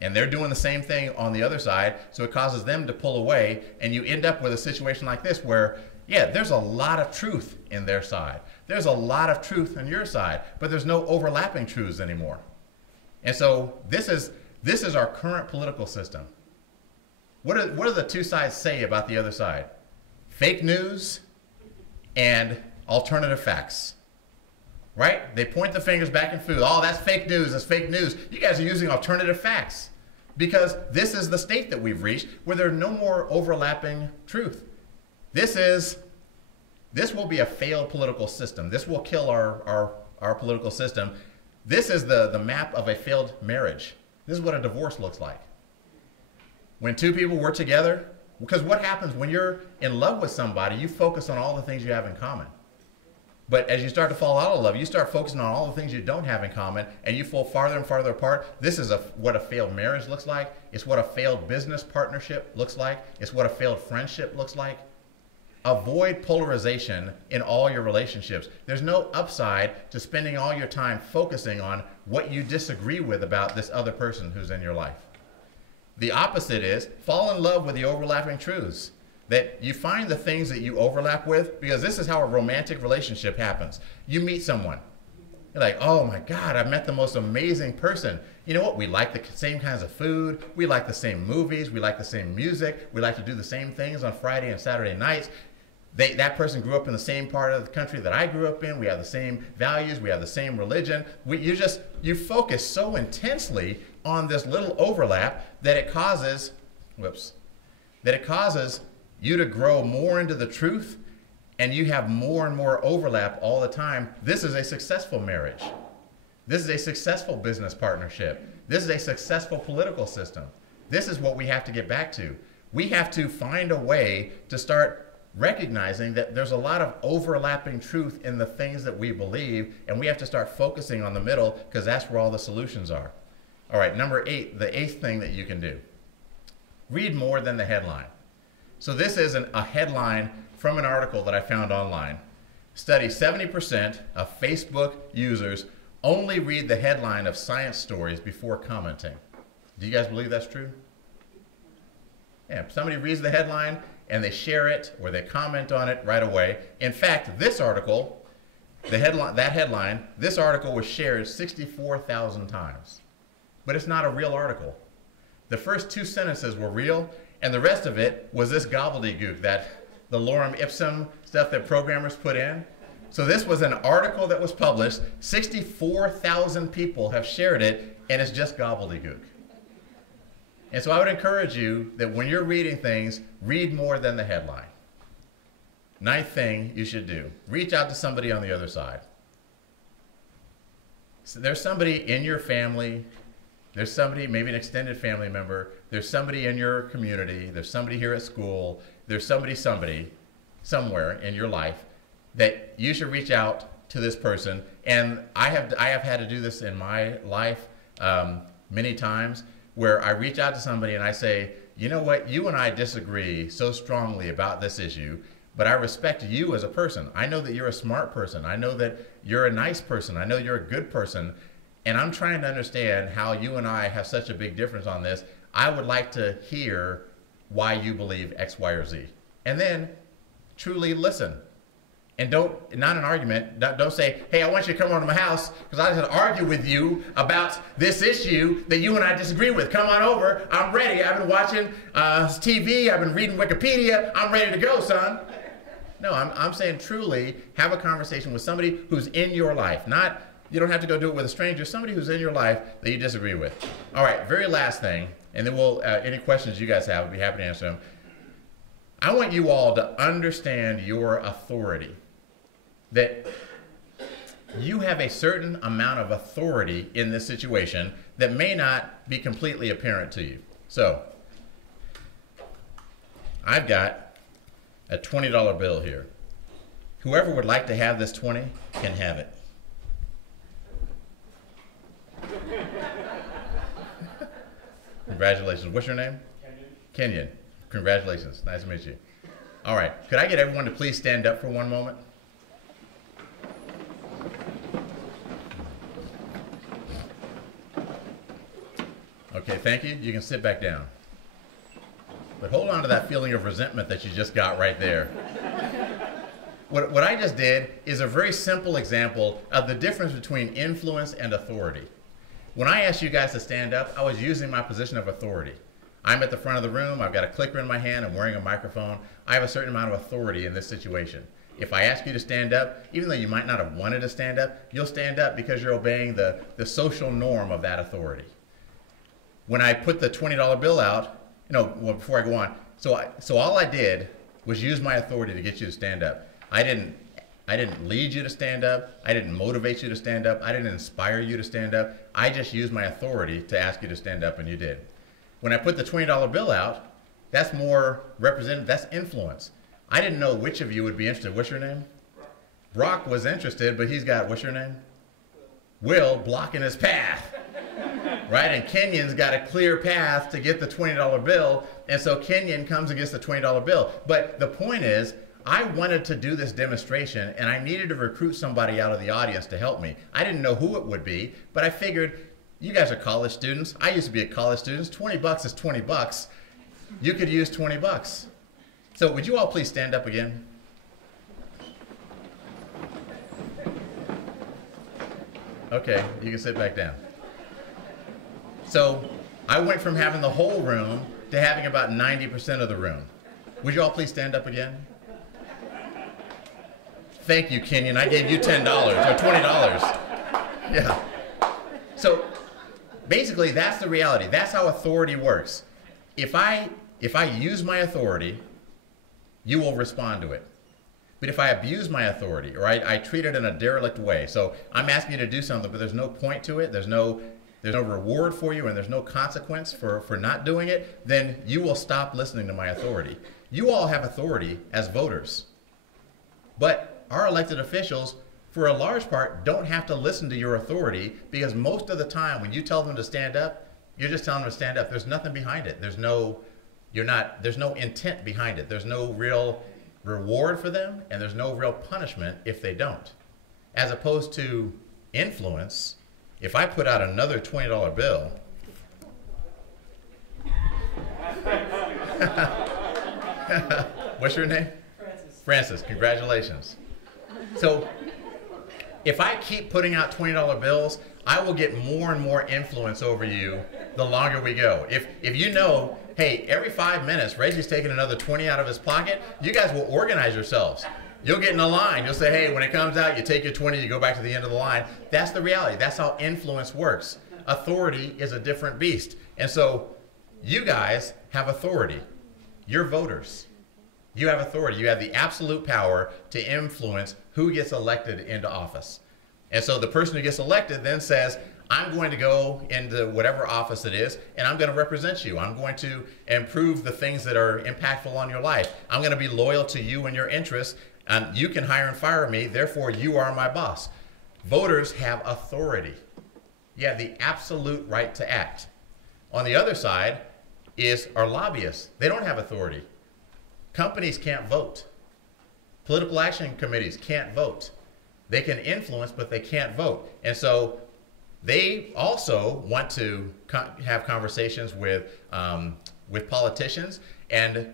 and they're doing the same thing on the other side, so it causes them to pull away, and you end up with a situation like this where, yeah, there's a lot of truth in their side. There's a lot of truth on your side, but there's no overlapping truths anymore. And so this is our current political system. What do the two sides say about the other side? Fake news and alternative facts. Right? They point the fingers back and forth. Oh, that's fake news. That's fake news. You guys are using alternative facts because this is the state that we've reached where there are no more overlapping truth. This will be a failed political system. This will kill our political system. This is the map of a failed marriage. This is what a divorce looks like. When two people work together, because what happens when you're in love with somebody, you focus on all the things you have in common. But as you start to fall out of love, you start focusing on all the things you don't have in common, and you fall farther and farther apart. This is what a failed marriage looks like. It's what a failed business partnership looks like. It's what a failed friendship looks like. Avoid polarization in all your relationships. There's no upside to spending all your time focusing on what you disagree with about this other person who's in your life. The opposite is fall in love with the overlapping truths. that you find the things that you overlap with, because this is how a romantic relationship happens. You meet someone. You're like, oh my God, I met the most amazing person. You know what? We like the same kinds of food. We like the same movies. We like the same music. We like to do the same things on Friday and Saturday nights. That person grew up in the same part of the country that I grew up in. We have the same values. We have the same religion. You focus so intensely on this little overlap that it causes, you to grow more into the truth, and you have more and more overlap all the time. This is a successful marriage. This is a successful business partnership. This is a successful political system. This is what we have to get back to. We have to find a way to start recognizing that there's a lot of overlapping truth in the things that we believe, and we have to start focusing on the middle, because that's where all the solutions are. All right, number 8, the 8th thing that you can do. Read more than the headline. So this is a headline from an article that I found online. Study: 70% of Facebook users only read the headline of science stories before commenting. Do you guys believe that's true? Yeah, if somebody reads the headline and they share it or they comment on it right away. In fact, this article, this article was shared 64,000 times. But it's not a real article. The first 2 sentences were real, and the rest of it was this gobbledygook, the lorem ipsum stuff that programmers put in. So this was an article that was published, 64,000 people have shared it, and it's just gobbledygook. And so I would encourage you that when you're reading things, read more than the headline. 9th thing you should do, reach out to somebody on the other side. So there's somebody in your family, there's somebody, maybe an extended family member, there's somebody in your community, there's somebody here at school, there's somebody somewhere in your life that you should reach out to this person. And I have had to do this in my life many times, where I reach out to somebody and I say, you know what, you and I disagree so strongly about this issue, but I respect you as a person. I know that you're a smart person. I know that you're a nice person. I know you're a good person. And I'm trying to understand how you and I have such a big difference on this. I would like to hear why you believe X, Y, or Z. And then truly listen. And not an argument, don't say, hey, I want you to come over to my house because I just argue with you about this issue that you and I disagree with. Come on over, I'm ready. I've been watching TV, I've been reading Wikipedia, I'm ready to go, son. No, I'm saying truly have a conversation with somebody who's in your life. You don't have to go do it with a stranger, somebody who's in your life that you disagree with. All right, very last thing, and then any questions you guys have, I'll be happy to answer them. I want you all to understand your authority. That you have a certain amount of authority in this situation that may not be completely apparent to you. So, I've got a $20 bill here. Whoever would like to have this 20 can have it. Congratulations. What's your name? Kenyon. Congratulations. Nice to meet you. All right. Could I get everyone to please stand up for one moment? Okay, thank you. You can sit back down. But hold on to that feeling of resentment that you just got right there. What I just did is a very simple example of the difference between influence and authority. When I asked you guys to stand up, I was using my position of authority. I'm at the front of the room, I've got a clicker in my hand, I'm wearing a microphone. I have a certain amount of authority in this situation. If I ask you to stand up, even though you might not have wanted to stand up, you'll stand up because you're obeying the social norm of that authority. When I put the $20 bill out, before I go on, so all I did was use my authority to get you to stand up. I didn't lead you to stand up. I didn't motivate you to stand up. I didn't inspire you to stand up. I just used my authority to ask you to stand up, and you did. When I put the $20 bill out, that's more representative, that's influence. I didn't know which of you would be interested. What's your name? Brock was interested, but he's got, what's your name? Will blocking his path. Right? And Kenyon's got a clear path to get the $20 bill, and so Kenyon comes and gets the $20 bill. But the point is, I wanted to do this demonstration, and I needed to recruit somebody out of the audience to help me. I didn't know who it would be, but I figured, you guys are college students. I used to be a college student. $20 is $20. You could use $20. So would you all please stand up again? Okay, you can sit back down. So I went from having the whole room to having about 90% of the room. Would you all please stand up again? Thank you, Kenyon. I gave you $10 or $20. Yeah. So basically, that's the reality. That's how authority works. If I use my authority, you will respond to it. But if I abuse my authority, or I treat it in a derelict way, so I'm asking you to do something, but there's no point to it, there's no reward for you, and there's no consequence for not doing it, then you will stop listening to my authority. You all have authority as voters. But our elected officials, for a large part, don't have to listen to your authority, because most of the time when you tell them to stand up, you're just telling them to stand up. There's nothing behind it. There's no intent behind it. There's no real reward for them, and there's no real punishment if they don't. As opposed to influence, if I put out another $20 bill, what's your name? Francis. Francis, congratulations. So if I keep putting out $20 bills, I will get more and more influence over you the longer we go. If you know, hey, every 5 minutes, Reggie's taking another 20 out of his pocket, you guys will organize yourselves. You'll get in a line. You'll say, hey, when it comes out, you take your 20, you go back to the end of the line. That's the reality. That's how influence works. Authority is a different beast. And so you guys have authority. You're voters. You have authority. You have the absolute power to influence who gets elected into office. And so the person who gets elected then says, I'm going to go into whatever office it is, and I'm going to represent you. I'm going to improve the things that are impactful on your life. I'm going to be loyal to you and your interests. You can hire and fire me, therefore you are my boss. Voters have authority. You have the absolute right to act. On the other side are lobbyists. They don't have authority. Companies can't vote. Political action committees can't vote. They can influence, but they can't vote. And so they also want to have conversations with politicians, and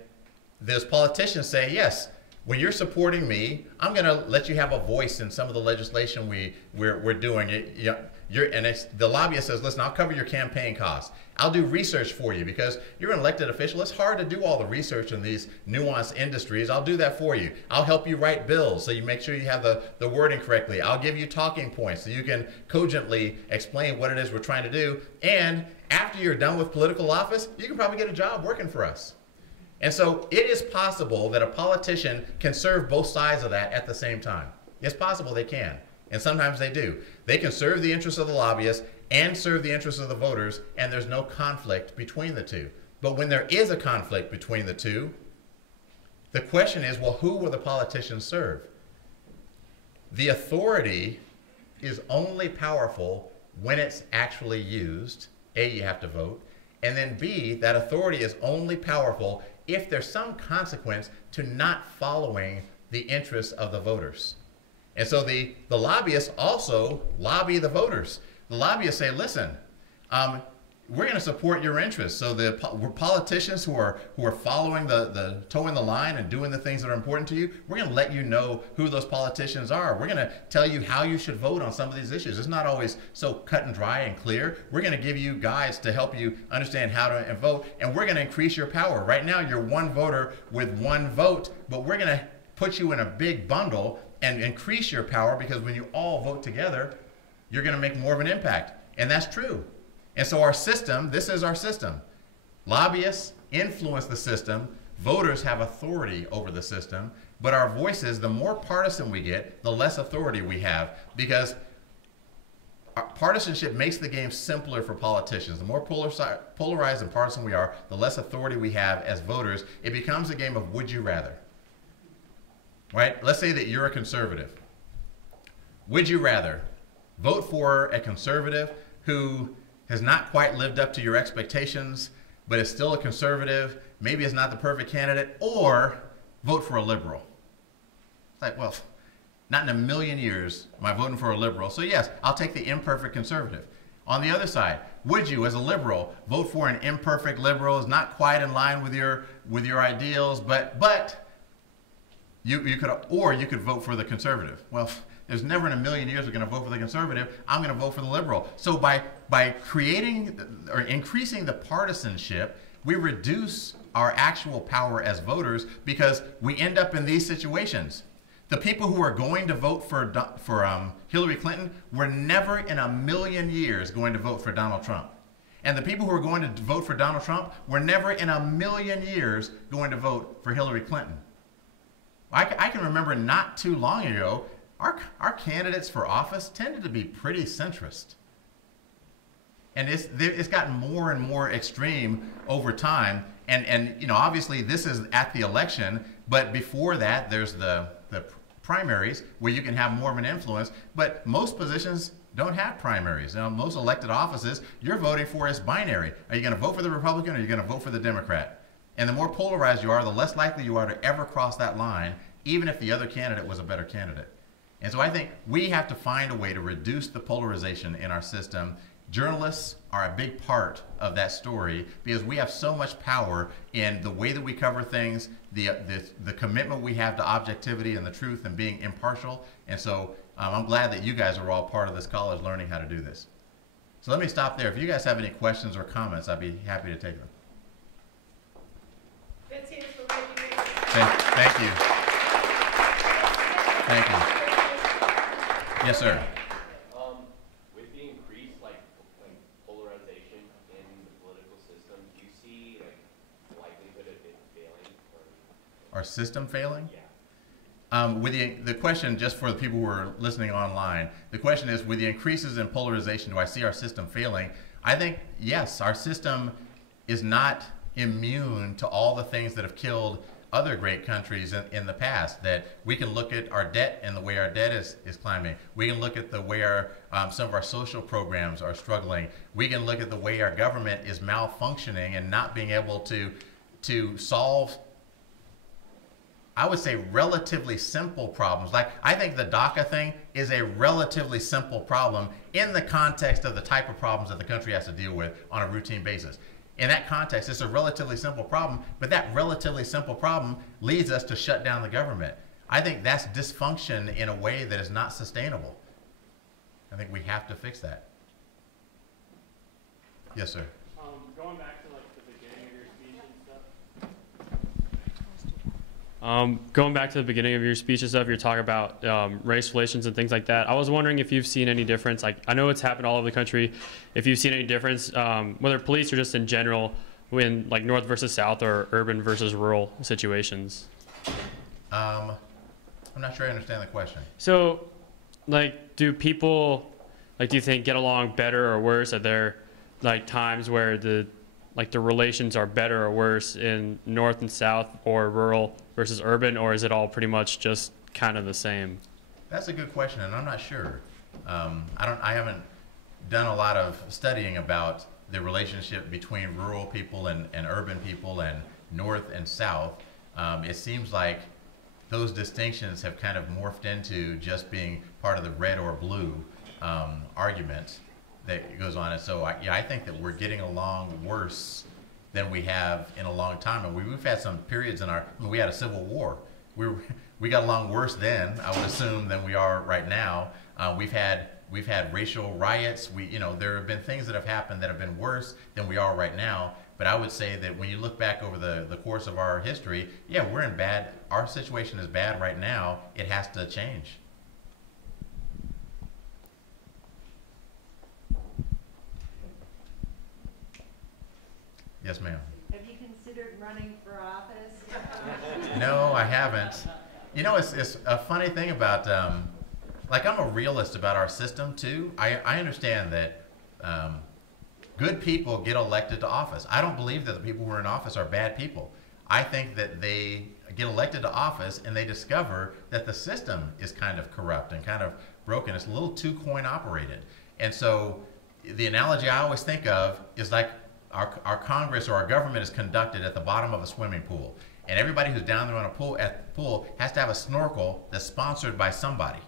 those politicians say, yes, when you're supporting me, I'm going to let you have a voice in some of the legislation we're doing. The lobbyist says, listen, I'll cover your campaign costs. I'll do research for you because you're an elected official. It's hard to do all the research in these nuanced industries. I'll do that for you. I'll help you write bills so you make sure you have the wording correctly. I'll give you talking points so you can cogently explain what it is we're trying to do. And after you're done with political office, you can probably get a job working for us. And so it is possible that a politician can serve both sides of that at the same time. It's possible they can, and sometimes they do. They can serve the interests of the lobbyists and serve the interests of the voters, and there's no conflict between the two. But when there is a conflict between the two, the question is, well, who will the politicians serve? The authority is only powerful when it's actually used. A, you have to vote. And then B, that authority is only powerful if there's some consequence to not following the interests of the voters. And so the lobbyists also lobby the voters. The lobbyists say, listen, we're going to support your interests. So the politicians who are following towing the line and doing the things that are important to you, we're going to let you know who those politicians are. We're going to tell you how you should vote on some of these issues. It's not always so cut and dry and clear. We're going to give you guides to help you understand how to vote, and we're going to increase your power. Right now, you're one voter with one vote, but we're going to put you in a big bundle and increase your power, because when you all vote together, you're going to make more of an impact. And that's true. And so our system, this is our system. Lobbyists influence the system. Voters have authority over the system. But our voices, the more partisan we get, the less authority we have, because partisanship makes the game simpler for politicians. The more polarized and partisan we are, the less authority we have as voters. It becomes a game of would you rather. Right? Let's say that you're a conservative. Would you rather vote for a conservative who has not quite lived up to your expectations, but is still a conservative, maybe is not the perfect candidate, or vote for a liberal? It's like, well, not in a million years am I voting for a liberal. So yes, I'll take the imperfect conservative. On the other side, would you, as a liberal, vote for an imperfect liberal, is not quite in line with your ideals, but you could vote for the conservative. Well, there's never in a million years we're going to vote for the conservative. I'm going to vote for the liberal. So by creating or increasing the partisanship, we reduce our actual power as voters because we end up in these situations. The people who are going to vote for Hillary Clinton were never in a million years going to vote for Donald Trump. And the people who are going to vote for Donald Trump were never in a million years going to vote for Hillary Clinton. I can remember not too long ago, our candidates for office tended to be pretty centrist. And it's gotten more and more extreme over time. And you know, obviously this is at the election, but before that there's the primaries where you can have more of an influence, but most positions don't have primaries. You know, most elected offices, you're voting for is binary. Are you going to vote for the Republican or are you going to vote for the Democrat? And the more polarized you are, the less likely you are to ever cross that line, even if the other candidate was a better candidate. And so I think we have to find a way to reduce the polarization in our system. Journalists are a big part of that story because we have so much power in the way that we cover things, the commitment we have to objectivity and the truth and being impartial. And so I'm glad that you guys are all part of this college learning how to do this. So let me stop there. If you guys have any questions or comments, I'd be happy to take them. Let's hear it for Reggie. Thank you. Thank you. Yes, sir. With the increased like polarization in the political system, do you see like likelihood of it failing? Our system failing? Yeah. With the question, just for the people who are listening online, the question is, with the increases in polarization, do I see our system failing? I think, yes, our system is not immune to all the things that have killed other great countries in the past. That we can look at our debt and the way our debt is climbing. We can look at the way some of our social programs are struggling. We can look at the way our government is malfunctioning and not being able to solve, I would say, relatively simple problems. Like, I think the DACA thing is a relatively simple problem in the context of the type of problems that the country has to deal with on a routine basis. In that context, it's a relatively simple problem, but that relatively simple problem leads us to shut down the government. I think that's dysfunction in a way that is not sustainable. I think we have to fix that. Yes, sir. Going back to like the beginning of your speech and stuff. Going back to the beginning of your speech and stuff, you're talking about race relations and things like that. I was wondering if you've seen any difference. Like, I know it's happened all over the country. If you've seen any difference, whether police or just in general, when like North versus South or urban versus rural situations. I'm not sure I understand the question. So, like, do people, like, do you think get along better or worse? Are there like times where the relations are better or worse in North and South or rural versus urban, or is it all pretty much just kind of the same? That's a good question, and I'm not sure. I haven't done a lot of studying about the relationship between rural people and urban people and North and South. It seems like those distinctions have kind of morphed into just being part of the red or blue argument that goes on. And so I think that we're getting along worse than we have in a long time. And we've had some periods we had a civil war. We got along worse then, I would assume, than we are right now. We've had racial riots. There have been things that have happened that have been worse than we are right now. But I would say that when you look back over the course of our history, yeah, our situation is bad right now. It has to change. Yes, ma'am. Have you considered running for office? No, I haven't. You know, it's a funny thing about, like, I'm a realist about our system too. I understand that good people get elected to office. I don't believe that the people who are in office are bad people. I think that they get elected to office and they discover that the system is kind of corrupt and kind of broken. It's a little too coin operated. And so the analogy I always think of is like our Congress or our government is conducted at the bottom of a swimming pool. And everybody who's down there on a pool has to have a snorkel that's sponsored by somebody.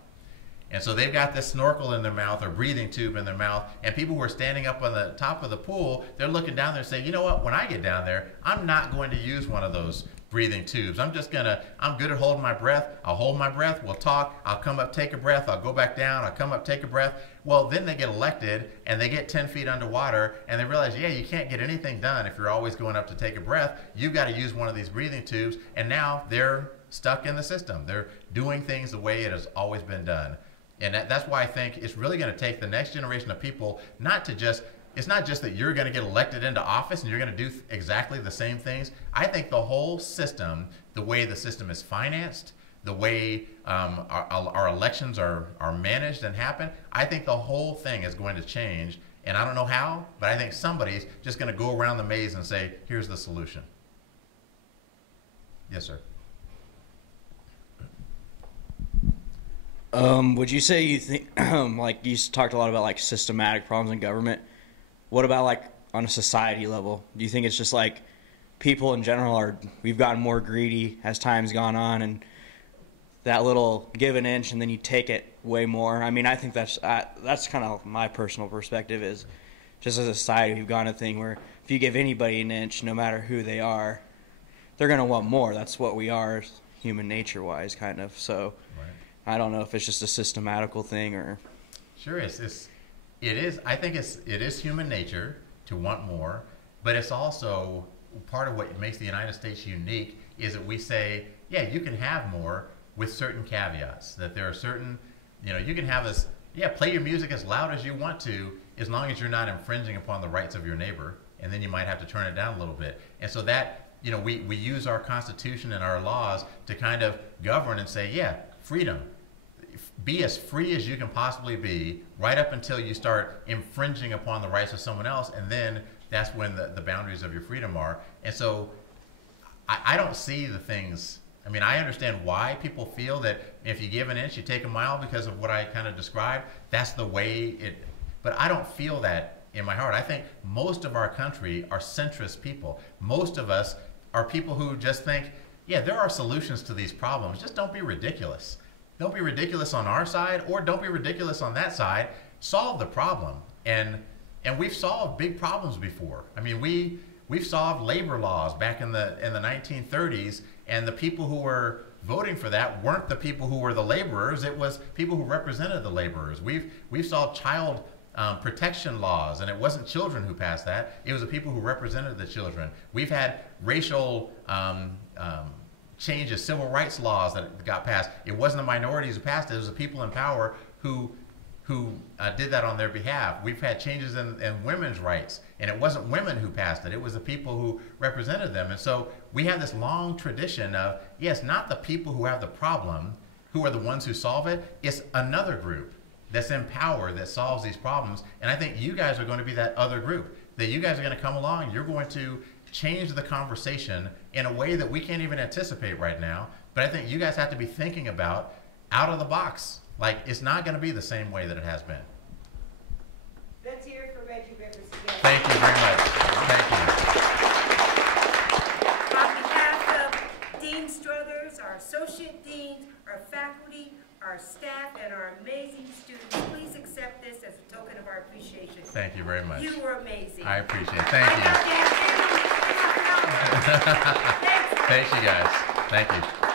And so they've got this snorkel in their mouth or breathing tube in their mouth, and people who are standing up on the top of the pool, they're looking down there and saying, you know what, when I get down there, I'm not going to use one of those breathing tubes. I'm good at holding my breath. I'll hold my breath, we'll talk, I'll come up, take a breath, I'll go back down, I'll come up, take a breath. Well, then they get elected and they get 10 feet underwater and they realize, yeah, you can't get anything done if you're always going up to take a breath. You've got to use one of these breathing tubes, and now they're stuck in the system. They're doing things the way it has always been done. And that's why I think it's really going to take the next generation of people it's not just that you're going to get elected into office and you're going to do exactly the same things. I think the whole system, the way the system is financed, the way our elections are managed and happen, I think the whole thing is going to change. And I don't know how, but I think somebody's just going to go around the maze and say, here's the solution. Yes, sir. Would you say you think, like you talked a lot about like systematic problems in government. What about like on a society level? Do you think it's just like people in general we've gotten more greedy as time's gone on, and that little give an inch and then you take it way more? I mean, I think that's kind of my personal perspective is just as a society we've gone a thing where if you give anybody an inch, no matter who they are, they're going to want more. That's what we are human nature wise kind of. So I don't know if it's just a systematical thing or. Sure is. It is. I think it is human nature to want more, but it's also part of what makes the United States unique is that we say, yeah, you can have more with certain caveats. That there are certain, you can have play your music as loud as you want to, as long as you're not infringing upon the rights of your neighbor, and then you might have to turn it down a little bit. And so that, we use our Constitution and our laws to kind of govern and say, yeah, freedom. Be as free as you can possibly be right up until you start infringing upon the rights of someone else, and then that's when the boundaries of your freedom are. And so I don't see the things. I mean, I understand why people feel that if you give an inch, you take a mile because of what I kind of described. That's the way but I don't feel that in my heart. I think most of our country are centrist people. Most of us are people who just think, yeah, there are solutions to these problems. Just don't be ridiculous. Don't be ridiculous on our side, or don't be ridiculous on that side. Solve the problem. And we've solved big problems before. I mean, we've solved labor laws back in the 1930s, and the people who were voting for that weren't the people who were the laborers. It was people who represented the laborers. We've solved child protection laws, and it wasn't children who passed that. It was the people who represented the children. We've had racial changes, civil rights laws that got passed. It wasn't the minorities who passed it. It was the people in power who did that on their behalf. We've had changes in women's rights, and it wasn't women who passed it. It was the people who represented them. And so we have this long tradition of, yes, not the people who have the problem who are the ones who solve it. It's another group that's in power that solves these problems. And I think you guys are going to be that other group, that you guys are going to come along. You're going to change the conversation in a way that we can't even anticipate right now. But I think you guys have to be thinking about out of the box. Like, it's not going to be the same way that it has been. Let's hear it for Reggie Rivers again. Thank you very much. Thank you. On behalf of Dean Struthers, our associate deans, our faculty, our staff, and our amazing students, please accept this as a token of our appreciation. Thank you very much. You were amazing. I appreciate it. Thank you. Thank you, guys. Thank you.